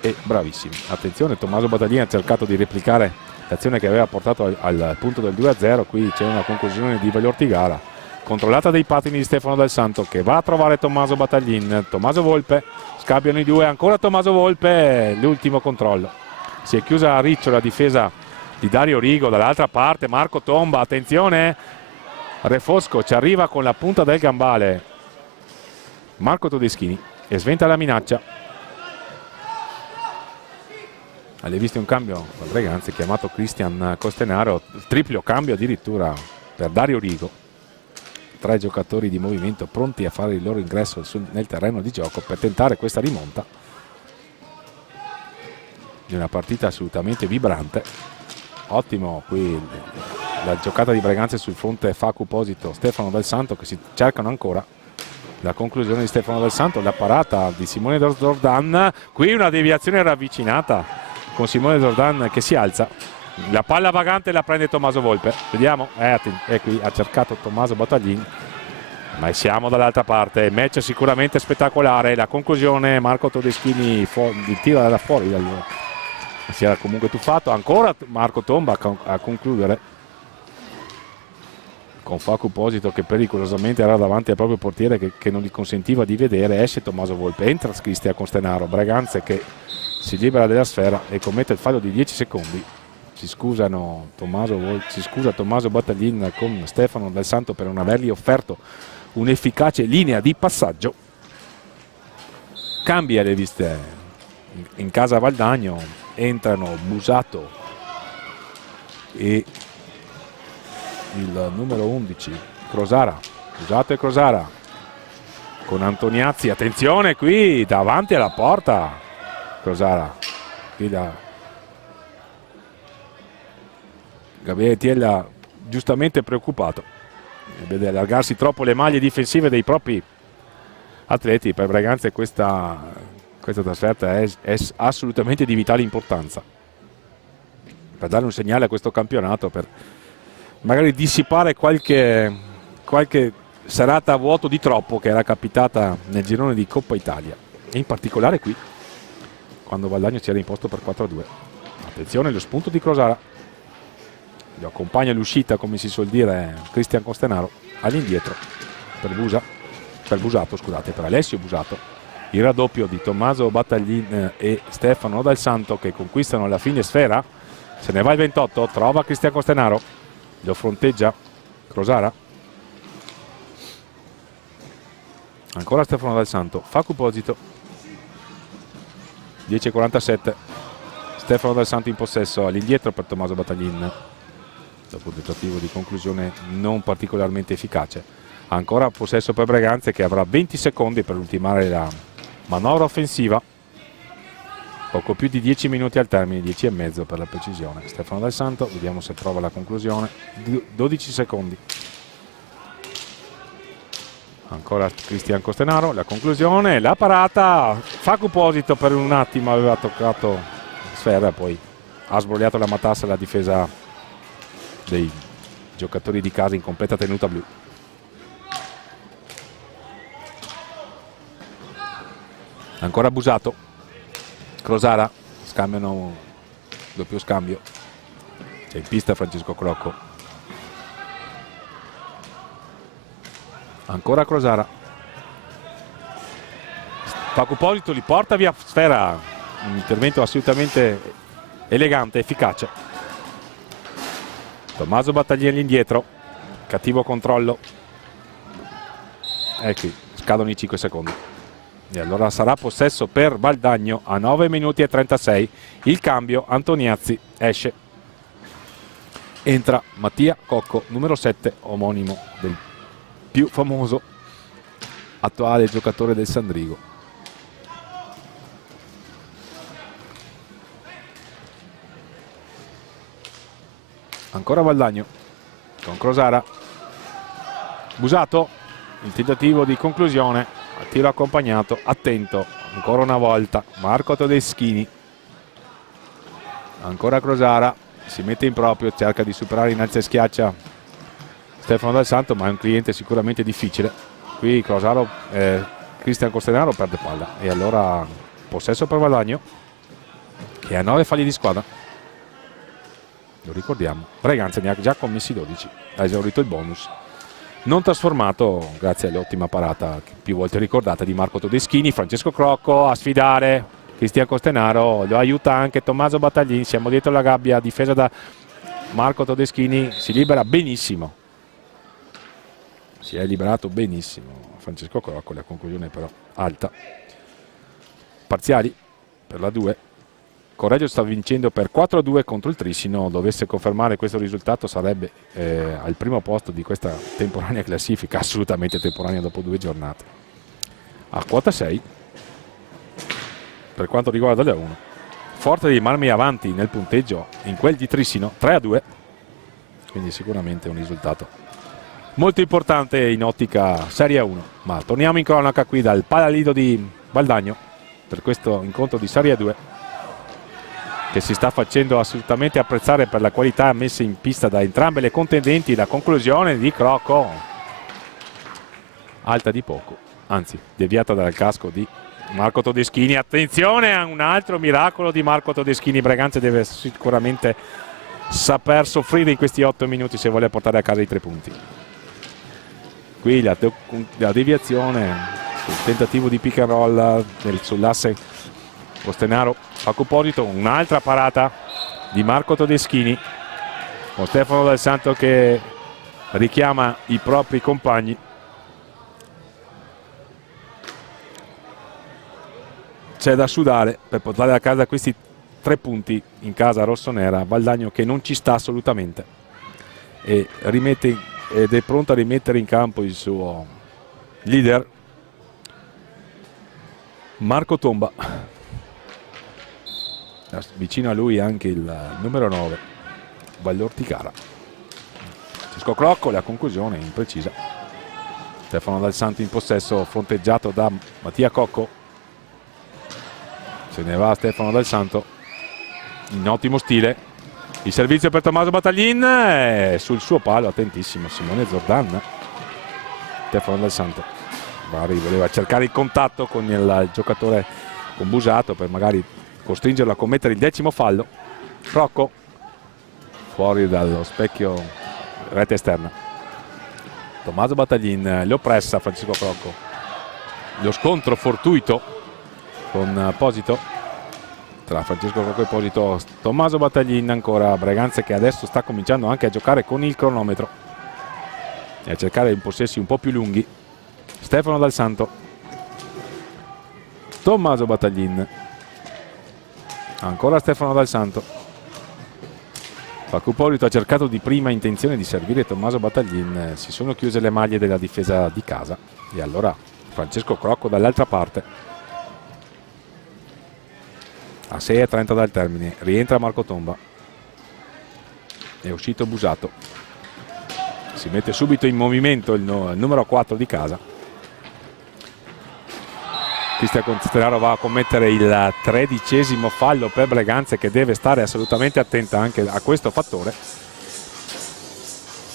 e bravissimi. Attenzione, Tommaso Battaglin ha cercato di replicare l'azione che aveva portato al punto del 2-0. Qui c'è una conclusione di Vagliortigara, controllata dai pattini di Stefano Del Santo, che va a trovare Tommaso Battaglin. Tommaso Volpe, scambiano i due, ancora Tommaso Volpe, l'ultimo controllo. Si è chiusa a riccio la difesa di Dario Rigo, dall'altra parte Marco Tomba, attenzione, Refosco ci arriva con la punta del gambale Marco Todeschini e sventa la minaccia. Avete visto un cambio per Braganza, chiamato Cristian Costenaro, triplo cambio addirittura per Dario Rigo. 3 giocatori di movimento pronti a fare il loro ingresso nel terreno di gioco per tentare questa rimonta di una partita assolutamente vibrante. Ottimo qui la giocata di Braganza sul fronte Facu Posito, Stefano Del Santo, che si cercano ancora la conclusione di Stefano Del Santo, la parata di Simone Zordan. Qui una deviazione ravvicinata con Simone Zordan che si alza, la palla vagante la prende Tommaso Volpe, vediamo, qui ha cercato Tommaso Battaglin, ma siamo dall'altra parte. Match sicuramente spettacolare, la conclusione Marco Todeschini il tiro da fuori, si era comunque tuffato, ancora Marco Tomba a concludere con Facu Posito che pericolosamente era davanti al proprio portiere che non gli consentiva di vedere. Esce Tommaso Volpe, entra Cristian Costenaro. Braganza che si libera della sfera e commette il fallo di 10 secondi. Si scusa Tommaso Battaglin con Stefano Del Santo per non avergli offerto un'efficace linea di passaggio. Cambia le viste in casa Valdagno, entrano Busato e il numero 11 Crosara. Busato e Crosara con Antoniazzi, attenzione qui davanti alla porta Crosara, qui da Gabriele Tiella giustamente preoccupato, vede allargarsi troppo le maglie difensive dei propri atleti. Per Braganza questa trasferta è assolutamente di vitale importanza per dare un segnale a questo campionato, per magari dissipare qualche serata a vuoto di troppo che era capitata nel girone di Coppa Italia, e in particolare qui quando Valdagno si era imposto per 4-2. Attenzione, lo spunto di Crosara, lo accompagna l'uscita, come si suol dire, Cristian Costenaro all'indietro per Busato, scusate, per Alessio Busato. Il raddoppio di Tommaso Battaglin e Stefano Del Santo che conquistano la fine sfera. Se ne va il 28, trova Cristian Costenaro, lo fronteggia Crosara, ancora Stefano Del Santo, Facu Posito, 10:47, Stefano Del Santo in possesso, all'indietro per Tommaso Battaglin dopo un tentativo di conclusione non particolarmente efficace. Ancora possesso per Braganza che avrà 20 secondi per ultimare la manovra offensiva, poco più di 10 minuti al termine, 10 e mezzo per la precisione. Stefano Del Santo, vediamo se trova la conclusione, 12 secondi. Ancora Cristian Costenaro, la conclusione, la parata, Facu Posito per un attimo aveva toccato sfera, poi ha sbrogliato la matassa la difesa dei giocatori di casa in completa tenuta blu. Ancora Busato, Crosara, scambiano, doppio scambio, c'è in pista Francesco Crocco, ancora Crosara, Facupolito li porta via sfera, un intervento assolutamente elegante, efficace. Tommaso Battaglini indietro, cattivo controllo, e qui scadono i 5 secondi. E allora sarà possesso per Valdagno a 9 minuti e 36. Il cambio, Antoniazzi esce. Entra Mattia Cocco, numero 7, omonimo del più famoso attuale giocatore del Sandrigo. Ancora Valdagno con Crosara. Busato, il tentativo di conclusione. A tiro accompagnato, attento, ancora una volta, Marco Todeschini, ancora Crosara, si mette in proprio, cerca di superare in alza e schiaccia Stefano Dal Santo, ma è un cliente sicuramente difficile. Qui Cristian Costenaro perde palla e allora possesso per Valdagno, che ha 9 falli di squadra, lo ricordiamo. Breganza ne ha già commessi 12, ha esaurito il bonus. Non trasformato grazie all'ottima parata più volte ricordata di Marco Todeschini. Francesco Crocco a sfidare Cristian Costenaro, lo aiuta anche Tommaso Battaglini, siamo dietro la gabbia, difesa da Marco Todeschini, si libera benissimo, si è liberato benissimo Francesco Crocco, la conclusione però alta. Parziali per la 2. Correggio sta vincendo per 4-2 contro il Trissino, dovesse confermare questo risultato sarebbe al primo posto di questa temporanea classifica, assolutamente temporanea dopo 2 giornate. A quota 6 per quanto riguarda le 1. Forte di Marmi avanti nel punteggio in quel di Trissino, 3-2, quindi sicuramente un risultato molto importante in ottica Serie 1. Ma torniamo in cronaca qui dal Palalido di Valdagno per questo incontro di Serie 2, che si sta facendo assolutamente apprezzare per la qualità messa in pista da entrambe le contendenti. La conclusione di Crocco alta di poco, anzi deviata dal casco di Marco Todeschini. Attenzione a un altro miracolo di Marco Todeschini. Breganza deve sicuramente saper soffrire in questi 8 minuti se vuole portare a casa i 3 punti. Qui la deviazione, il tentativo di pick and roll sull'asse Costenaro Facupolito, un'altra parata di Marco Todeschini con Stefano Dal Santo che richiama i propri compagni. C'è da sudare per portare a casa questi 3 punti in casa rossonera. Valdagno che non ci sta assolutamente ed è pronto a rimettere in campo il suo leader Marco Tomba. Vicino a lui anche il numero 9 Vallorticara. Francesco Crocco, la conclusione imprecisa. Stefano Dal Santo in possesso, fronteggiato da Mattia Cocco. Se ne va Stefano Dal Santo in ottimo stile. Il servizio per Tommaso Battaglin, sul suo palo attentissimo Simone Zordan. Stefano Dal Santo voleva cercare il contatto con il giocatore, con Busato, per magari costringerlo a commettere il 10° fallo. Crocco fuori dallo specchio rete esterna. Tommaso Battaglin lo pressa Francesco Crocco. Lo scontro fortuito con Posito, tra Francesco Crocco e Posito. Tommaso Battaglin ancora. Breganza che adesso sta cominciando anche a giocare con il cronometro e a cercare in possessi un po' più lunghi. Stefano Dal Santo, Tommaso Battaglin, ancora Stefano Dal Santo. Facupolito ha cercato di prima intenzione di servire Tommaso Battaglin, si sono chiuse le maglie della difesa di casa e allora Francesco Crocco dall'altra parte. A 6:30 dal termine rientra Marco Tomba, è uscito Busato, si mette subito in movimento il numero 4 di casa. Cristian Costenaro va a commettere il 13° fallo per Breganza, che deve stare assolutamente attenta anche a questo fattore.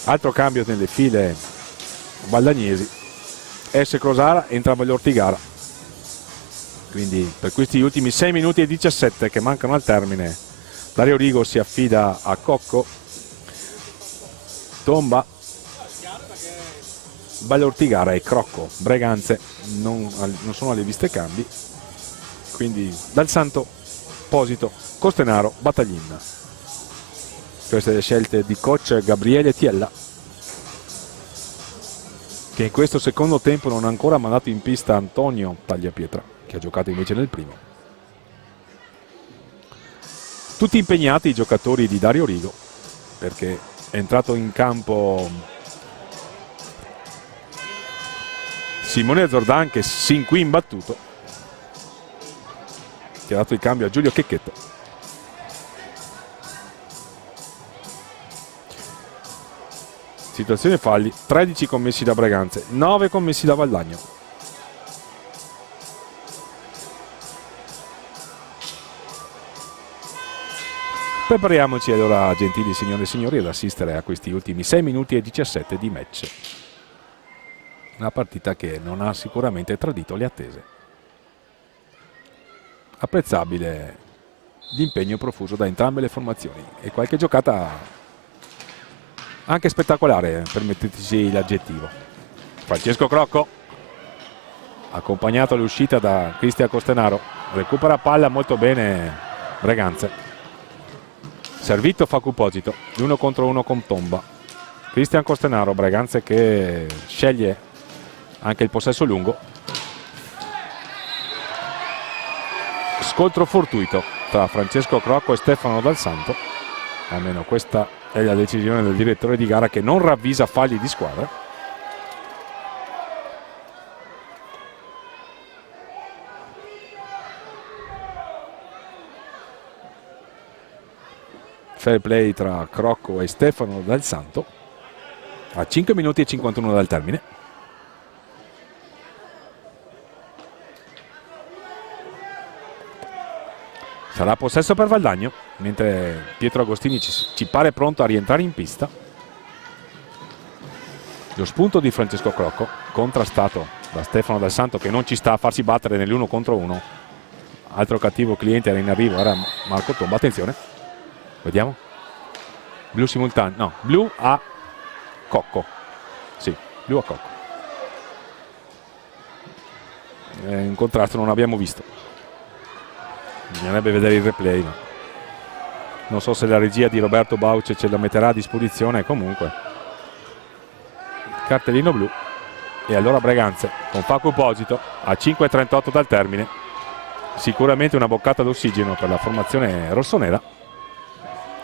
Altro cambio nelle file valdagnesi, esce Crosara, entra Vallortigara. Quindi per questi ultimi 6 minuti e 17 che mancano al termine, Dario Rigo si affida a Cocco, Tomba, Ballortigara e Crocco. Breganze non sono alle viste cambi, quindi Dal Santo, Posito, Costenaro, Battaglin. Queste le scelte di coach Gabriele Tiella, che in questo secondo tempo non ha ancora mandato in pista Antonio Tagliapietra, che ha giocato invece nel primo. Tutti impegnati i giocatori di Dario Rigo, perché è entrato in campo Simone Zordan, che sin qui imbattuto, che ha dato il cambio a Giulio Checchetto. Situazione falli, 13 commessi da Breganze, 9 commessi da Valdagno. Prepariamoci allora, gentili signore e signori, ad assistere a questi ultimi 6 minuti e 17 di match. Una partita che non ha sicuramente tradito le attese. Apprezzabile l'impegno profuso da entrambe le formazioni e qualche giocata anche spettacolare, permetteteci l'aggettivo. Francesco Crocco, accompagnato all'uscita da Cristian Costenaro, recupera palla molto bene Breganze. Servito Facu Posito, l'uno contro uno con Tomba. Cristian Costenaro, Breganze che sceglie anche il possesso lungo. Scontro fortuito tra Francesco Crocco e Stefano Dal Santo. Almeno questa è la decisione del direttore di gara, che non ravvisa falli di squadra. Fair play tra Crocco e Stefano Dal Santo a 5 minuti e 51 dal termine. Sarà possesso per Valdagno, mentre Pietro Agostini ci pare pronto a rientrare in pista. Lo spunto di Francesco Crocco, contrastato da Stefano Dal Santo, che non ci sta a farsi battere nell'uno contro uno. Altro cattivo cliente era in arrivo, era Marco Tomba. Attenzione, vediamo. Blu simultaneo, no, blu a Cocco. Sì, blu a Cocco. Un contrasto non abbiamo visto. Bisognerebbe vedere il replay, ma non so se la regia di Roberto Bauce ce la metterà a disposizione. Comunque cartellino blu, e allora Breganze con Facu Posito a 5:38 dal termine. Sicuramente una boccata d'ossigeno per la formazione rossonera,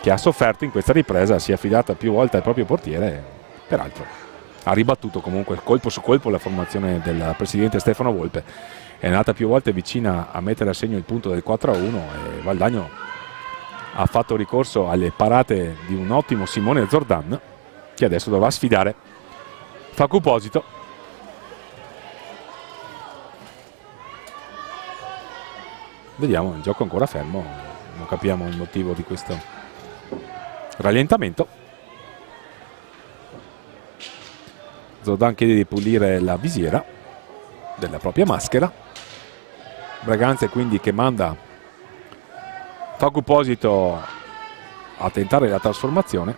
che ha sofferto in questa ripresa, si è affidata più volte al proprio portiere. Peraltro ha ribattuto comunque colpo su colpo la formazione del presidente Stefano Volpe. È andata più volte vicina a mettere a segno il punto del 4-1 e Valdagno ha fatto ricorso alle parate di un ottimo Simone Zordan, che adesso dovrà sfidare Facu Posito. Vediamo, il gioco è ancora fermo, non capiamo il motivo di questo rallentamento. Zordan chiede di pulire la visiera della propria maschera. Breganze quindi che manda Facu Posito a tentare la trasformazione.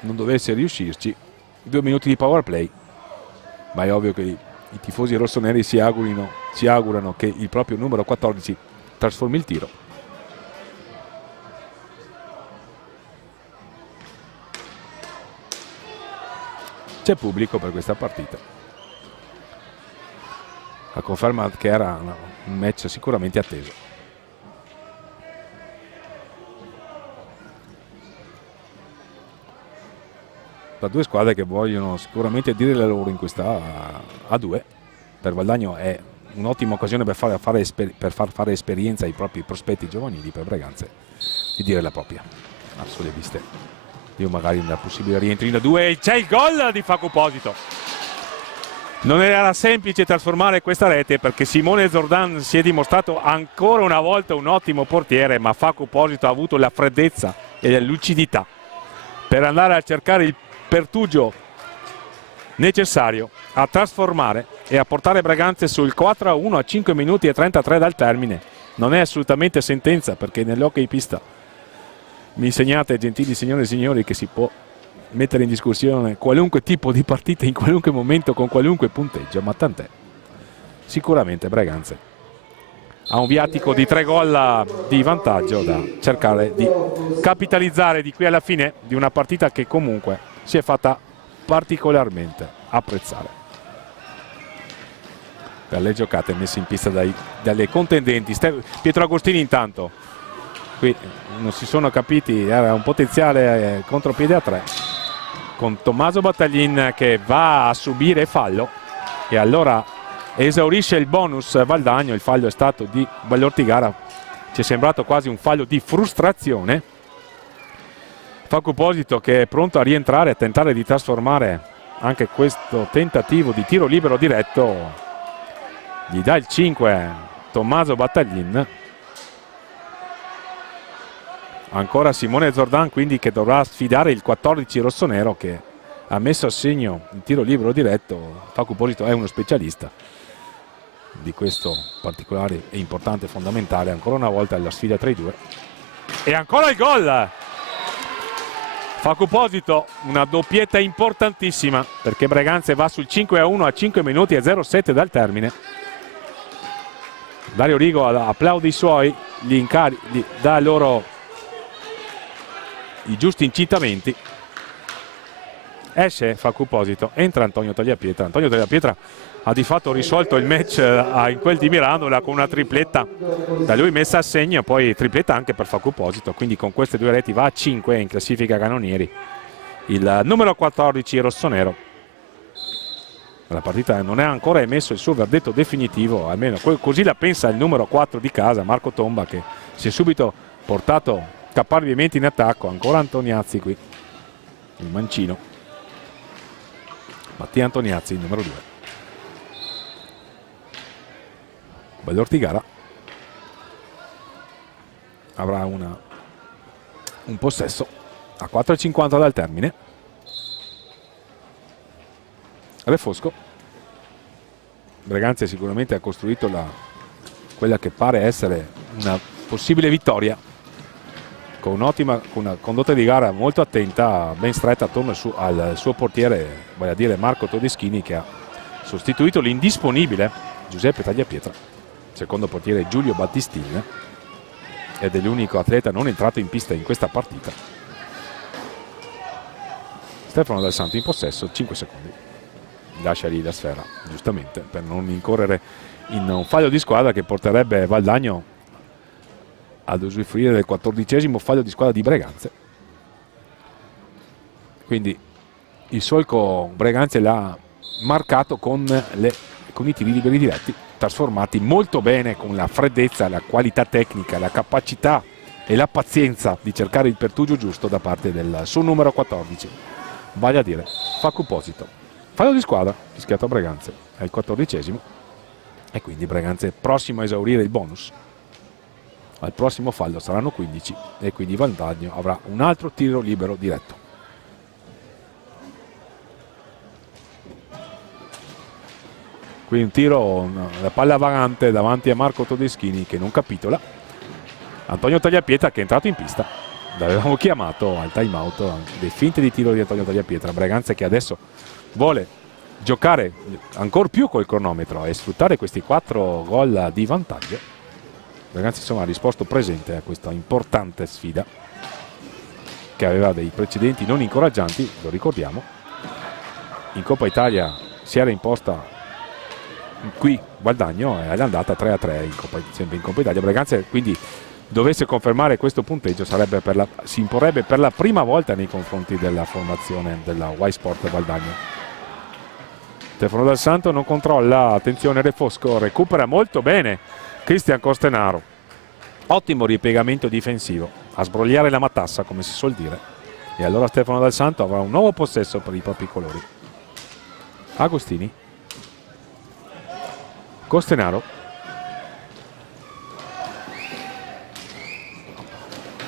Non dovesse riuscirci, 2 minuti di power play, ma è ovvio che i tifosi rossoneri si augurano che il proprio numero 14 trasformi il tiro. C'è pubblico per questa partita, a conferma che era un match sicuramente atteso. Da due squadre che vogliono sicuramente dire la loro in questa A2. Per Valdagno è un'ottima occasione per far fare esperienza ai propri prospetti giovanili. Per Breganze di dire la propria sulle viste. Io magari una possibile rientro in A2 e c'è il gol di Facu Posito. Non era semplice trasformare questa rete, perché Simone Zordan si è dimostrato ancora una volta un ottimo portiere, ma Facu Posito ha avuto la freddezza e la lucidità per andare a cercare il pertugio necessario a trasformare e a portare Breganze sul 4-1 a 5 minuti e 33 dal termine. Non è assolutamente sentenza, perché nell'hockey pista mi insegnate, gentili signore e signori, che si può mettere in discussione qualunque tipo di partita in qualunque momento con qualunque punteggio, ma tant'è. Sicuramente Breganze ha un viatico di 3 gol di vantaggio da cercare di capitalizzare di qui alla fine di una partita che comunque si è fatta particolarmente apprezzare per le giocate messe in pista dalle contendenti. Pietro Agostini intanto qui non si sono capiti, era un potenziale contropiede a 3 con Tommaso Battaglin che va a subire fallo e allora esaurisce il bonus Valdagno. Il fallo è stato di Ballortigara, ci è sembrato quasi un fallo di frustrazione. Facu Posito che è pronto a rientrare, a tentare di trasformare anche questo tentativo di tiro libero diretto. Gli dà il 5 Tommaso Battaglin. Ancora Simone Zordan quindi, che dovrà sfidare il 14 rossonero che ha messo a segno il tiro libero diretto. Facu Posito è uno specialista di questo particolare e importante, fondamentale. Ancora una volta la sfida tra i due e ancora il gol. Facu Posito, una doppietta importantissima perché Breganze va sul 5-1 a 5 minuti e 07 dal termine. Dario Rigo applaude i suoi, gli dà loro i giusti incitamenti. Esce Facu Posito, entra Antonio Tagliapietra. Antonio Tagliapietra ha di fatto risolto il match in quel di Mirandola con una tripletta da lui messa a segno, poi tripletta anche per Facu Posito, quindi con queste 2 reti va a 5 in classifica cannonieri il numero 14 rossonero. La partita non è ancora emesso il suo verdetto definitivo, almeno così la pensa il numero 4 di casa, Marco Tomba, che si è subito portato caparbiamente in attacco. Ancora Antoniazzi qui, il mancino Mattia Antoniazzi, il numero 2. Ballortigara avrà un possesso a 4,50 dal termine. Refosco. Breganze sicuramente ha costruito quella che pare essere una possibile vittoria con una condotta di gara molto attenta, ben stretta attorno al suo portiere, vale a dire Marco Todeschini, che ha sostituito l'indisponibile Giuseppe Tagliapietra, secondo portiere Giulio Battistini, ed è l'unico atleta non entrato in pista in questa partita. Stefano Dal Santo in possesso, 5 secondi. Lascia lì la sfera, giustamente, per non incorrere in un fallo di squadra che porterebbe Valdagno ad usufruire del 14° fallo di squadra di Breganze. Quindi il solco Breganze l'ha marcato con i tiri liberi diretti, trasformati molto bene con la freddezza, la qualità tecnica, la capacità e la pazienza di cercare il pertugio giusto da parte del suo numero 14, vale a dire Facu Posito. Fallo di squadra fischiato a Breganze, è il 14° e quindi Breganze prossimo a esaurire il bonus. Al prossimo fallo saranno 15 e quindi Valdagno avrà un altro tiro libero diretto. Qui un tiro, la palla vagante davanti a Marco Todeschini che non capitola. Antonio Tagliapietra che è entrato in pista, l'avevamo chiamato al time out, le finte di tiro di Antonio Tagliapietra. Breganze che adesso vuole giocare ancora più col cronometro e sfruttare questi 4 gol di vantaggio. Breganze insomma ha risposto presente a questa importante sfida che aveva dei precedenti non incoraggianti, lo ricordiamo. In Coppa Italia si era imposta qui Valdagno e è andata 3-3 sempre in Coppa Italia. Breganze quindi dovesse confermare questo punteggio si imporrebbe per la prima volta nei confronti della formazione della Y Sport Valdagno. Stefano Dal Santo non controlla, attenzione Refosco, recupera molto bene Cristian Costenaro. Ottimo ripiegamento difensivo, a sbrogliare la matassa come si suol dire. E allora Stefano Dal Santo avrà un nuovo possesso per i propri colori. Agostini. Costenaro.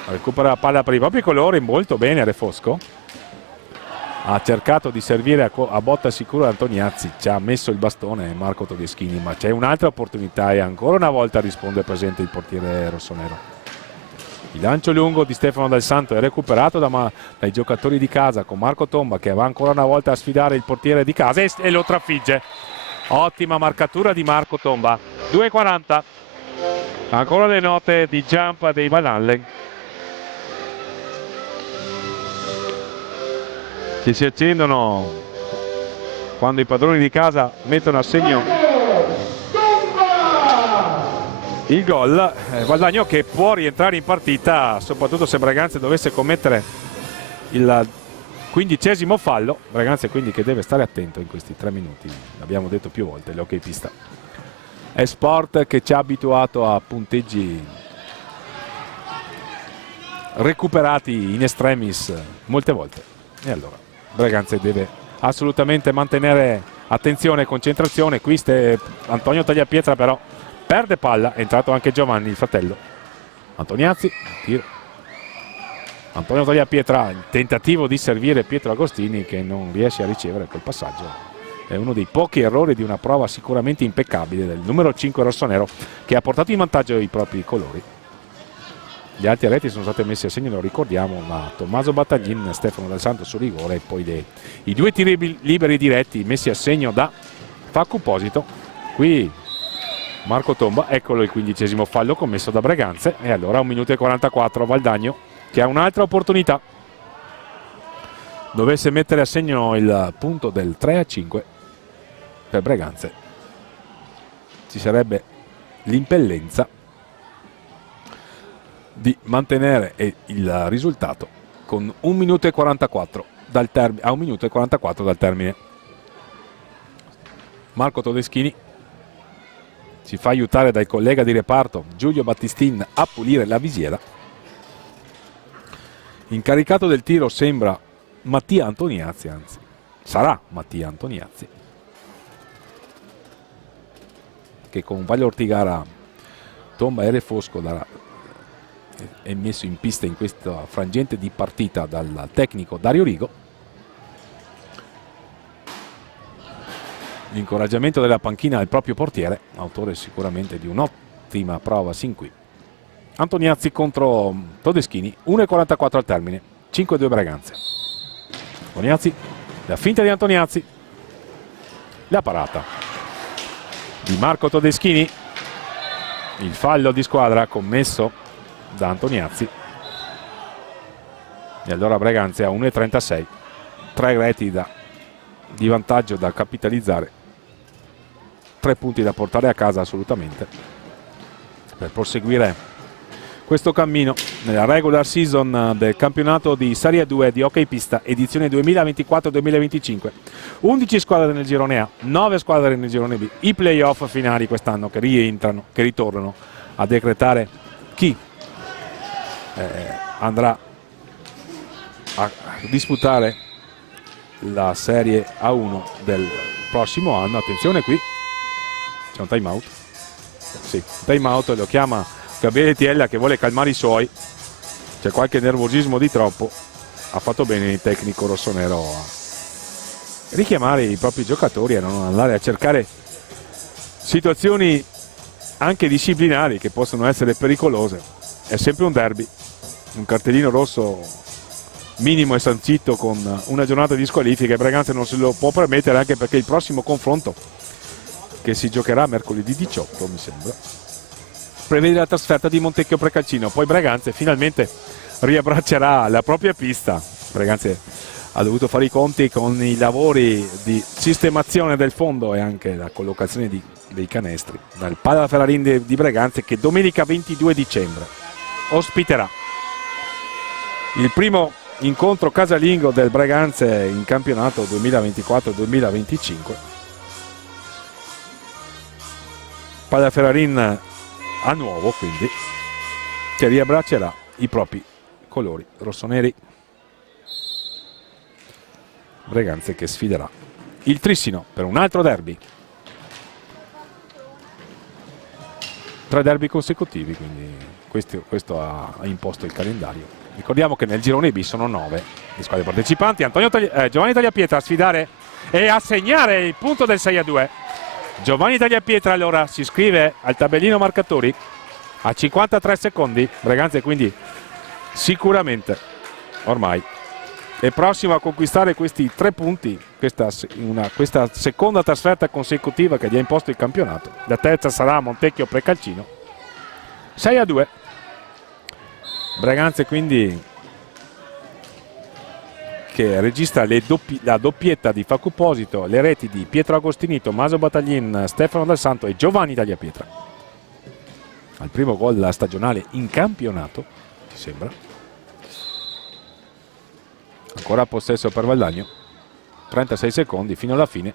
Recupera la palla per i propri colori, molto bene Refosco. ha cercato di servire a botta sicura Antoniazzi, ci ha messo il bastone Marco Todeschini, ma c'è un'altra opportunità e ancora una volta risponde presente il portiere rossonero. Il lancio lungo di Stefano Dal Santo è recuperato dai giocatori di casa con Marco Tomba, che va ancora una volta a sfidare il portiere di casa e lo trafigge. Ottima marcatura di Marco Tomba. 2,40. Ancora le note di jump dei Van Allen. Che si accendono quando i padroni di casa mettono a segno il gol. Valdagno che può rientrare in partita, soprattutto se Braganza dovesse commettere il 15° fallo. Braganza quindi che deve stare attento in questi 3 minuti, l'abbiamo detto più volte, l'hockey pista è sport che ci ha abituato a punteggi recuperati in extremis molte volte, e allora Braganza deve assolutamente mantenere attenzione e concentrazione. Qui Antonio Tagliapietra però perde palla, è entrato anche Giovanni, il fratello. Antoniazzi, tiro. Antonio Tagliapietra, il tentativo di servire Pietro Agostini che non riesce a ricevere quel passaggio. È uno dei pochi errori di una prova sicuramente impeccabile del numero 5 rossonero, che ha portato in vantaggio i propri colori. Gli altri reti sono stati messi a segno, lo ricordiamo, ma Tommaso Battaglin, Stefano Dal Santo su rigore e poi i 2 tiri liberi diretti messi a segno da Faccu Posito. Qui Marco Tomba, eccolo il 15° fallo commesso da Braganza, e allora 1 minuto e 44 Valdagno che ha un'altra opportunità. Dovesse mettere a segno il punto del 3-5 per Braganza, ci sarebbe l'impellenza di mantenere il risultato con 1 minuto e 44 a 1 minuto e 44 dal termine. Marco Todeschini si fa aiutare dal collega di reparto Giulio Battistin a pulire la visiera. Incaricato del tiro sembra Mattia Antoniazzi, anzi sarà Mattia Antoniazzi, che con Valle Ortigara, Tomba e Refosco è messo in pista in questa frangente di partita dal tecnico Dario Rigo. L'incoraggiamento della panchina al proprio portiere, autore sicuramente di un'ottima prova sin qui. Antoniazzi contro Todeschini, 1,44 al termine, 5-2 Braganza. Antoniazzi, la finta di Antoniazzi, la parata di Marco Todeschini, il fallo di squadra commesso da Antoniazzi, e allora Braganza a 1,36, 3 reti di vantaggio da capitalizzare, 3 punti da portare a casa assolutamente per proseguire questo cammino nella regular season del campionato di Serie 2 di hockey pista edizione 2024-2025. 11 squadre nel girone A, 9 squadre nel girone B, i playoff finali quest'anno che ritornano a decretare chi andrà a disputare la Serie A1 del prossimo anno. Attenzione, qui c'è un time out. Sì, time out, lo chiama Gabriele Tiella che vuole calmare i suoi. C'è qualche nervosismo di troppo. Ha fatto bene il tecnico rossonero a richiamare i propri giocatori e a non andare a cercare situazioni anche disciplinari che possono essere pericolose. È sempre un derby, un cartellino rosso minimo è sancito con una giornata di squalifica e Braganza non se lo può permettere, anche perché il prossimo confronto, che si giocherà mercoledì 18 mi sembra, prevede la trasferta di Montecchio Precalcino. Poi Braganza finalmente riabbraccerà la propria pista. Braganza ha dovuto fare i conti con i lavori di sistemazione del fondo e anche la collocazione dei canestri dal Pala Ferrarin di Braganza, che domenica 22 dicembre ospiterà il primo incontro casalingo del Braganza in campionato 2024-2025. Pala Ferrarin a nuovo, quindi, che riabbraccerà i propri colori rossoneri. Braganza che sfiderà il Trissino per un altro derby. 3 derby consecutivi, quindi questo ha imposto il calendario. Ricordiamo che nel girone B sono 9 le squadre partecipanti. Giovanni Tagliapietra a sfidare e a segnare il punto del 6-2. Giovanni Tagliapietra allora si iscrive al tabellino marcatori a 53 secondi. Breganze quindi sicuramente ormai è prossimo a conquistare questi 3 punti, questa seconda trasferta consecutiva che gli ha imposto il campionato. La terza sarà Montecchio Precalcino. 6-2. Breganze quindi che registra la doppietta di Facu Posito, le reti di Pietro Agostini, Tommaso Battaglin, Stefano Del Santo e Giovanni Tagliapietra. Al primo gol stagionale in campionato, ci sembra. Ancora possesso per Valdagno, 36 secondi fino alla fine.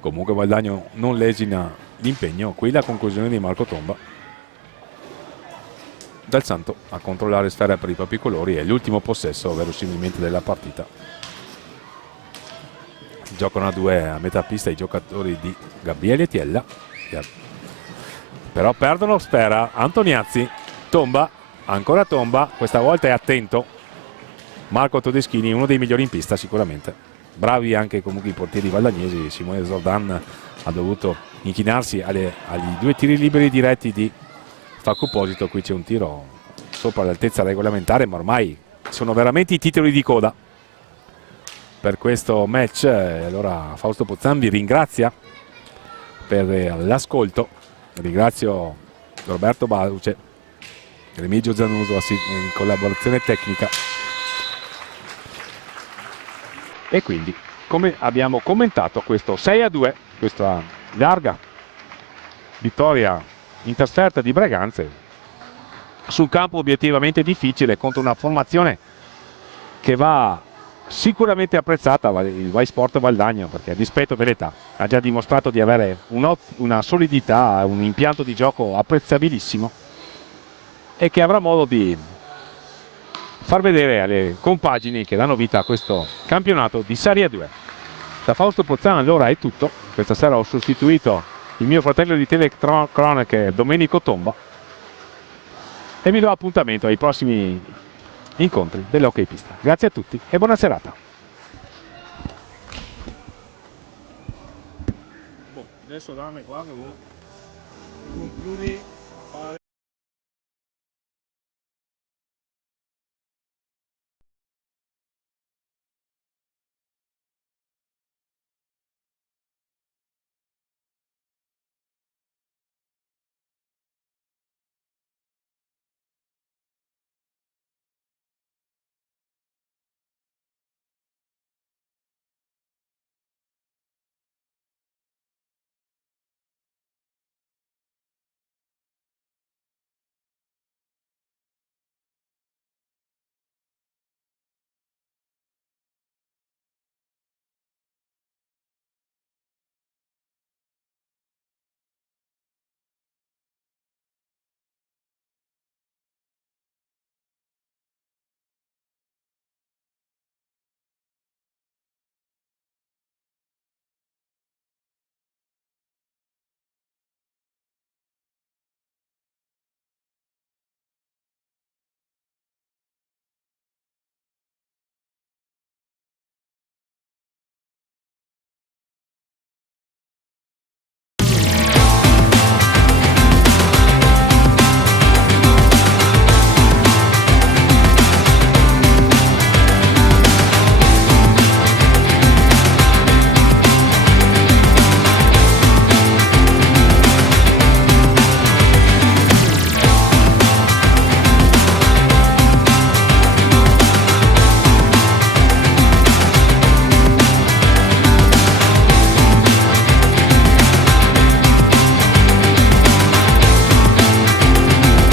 Comunque Valdagno non lesina l'impegno. Qui la conclusione di Marco Tomba. Del Santo a controllare sfera per i papicolori e l'ultimo possesso verosimilmente della partita. Giocano a 2 a metà pista i giocatori di Gabriele Tiella, però perdono sfera. Antoniazzi, Tomba, ancora Tomba, questa volta è attento Marco Todeschini, uno dei migliori in pista sicuramente. Bravi anche comunque i portieri valdagnesi. Simone Zordan ha dovuto inchinarsi ai 2 tiri liberi diretti di Facu Posito. Qui c'è un tiro sopra l'altezza regolamentare, ma ormai sono veramente i titoli di coda per questo match. Allora Fausto Pozzan vi ringrazia per l'ascolto. Ringrazio Roberto Baluce, Remigio Zanuso in collaborazione tecnica. E quindi, come abbiamo commentato, questo 6-2, questa larga vittoria in trasferta di Breganze su un campo obiettivamente difficile contro una formazione che va sicuramente apprezzata, il Y Sport Valdagno, perché a dispetto dell'età ha già dimostrato di avere una solidità, un impianto di gioco apprezzabilissimo e che avrà modo di far vedere alle compagini che danno vita a questo campionato di Serie 2. Da Fausto Pozzan allora è tutto. Questa sera ho sostituito il mio fratello di telecronache Domenico Tomba e vi do appuntamento ai prossimi incontri dell'Hockey Pista. Grazie a tutti e buona serata. Adesso dammi qua concludi.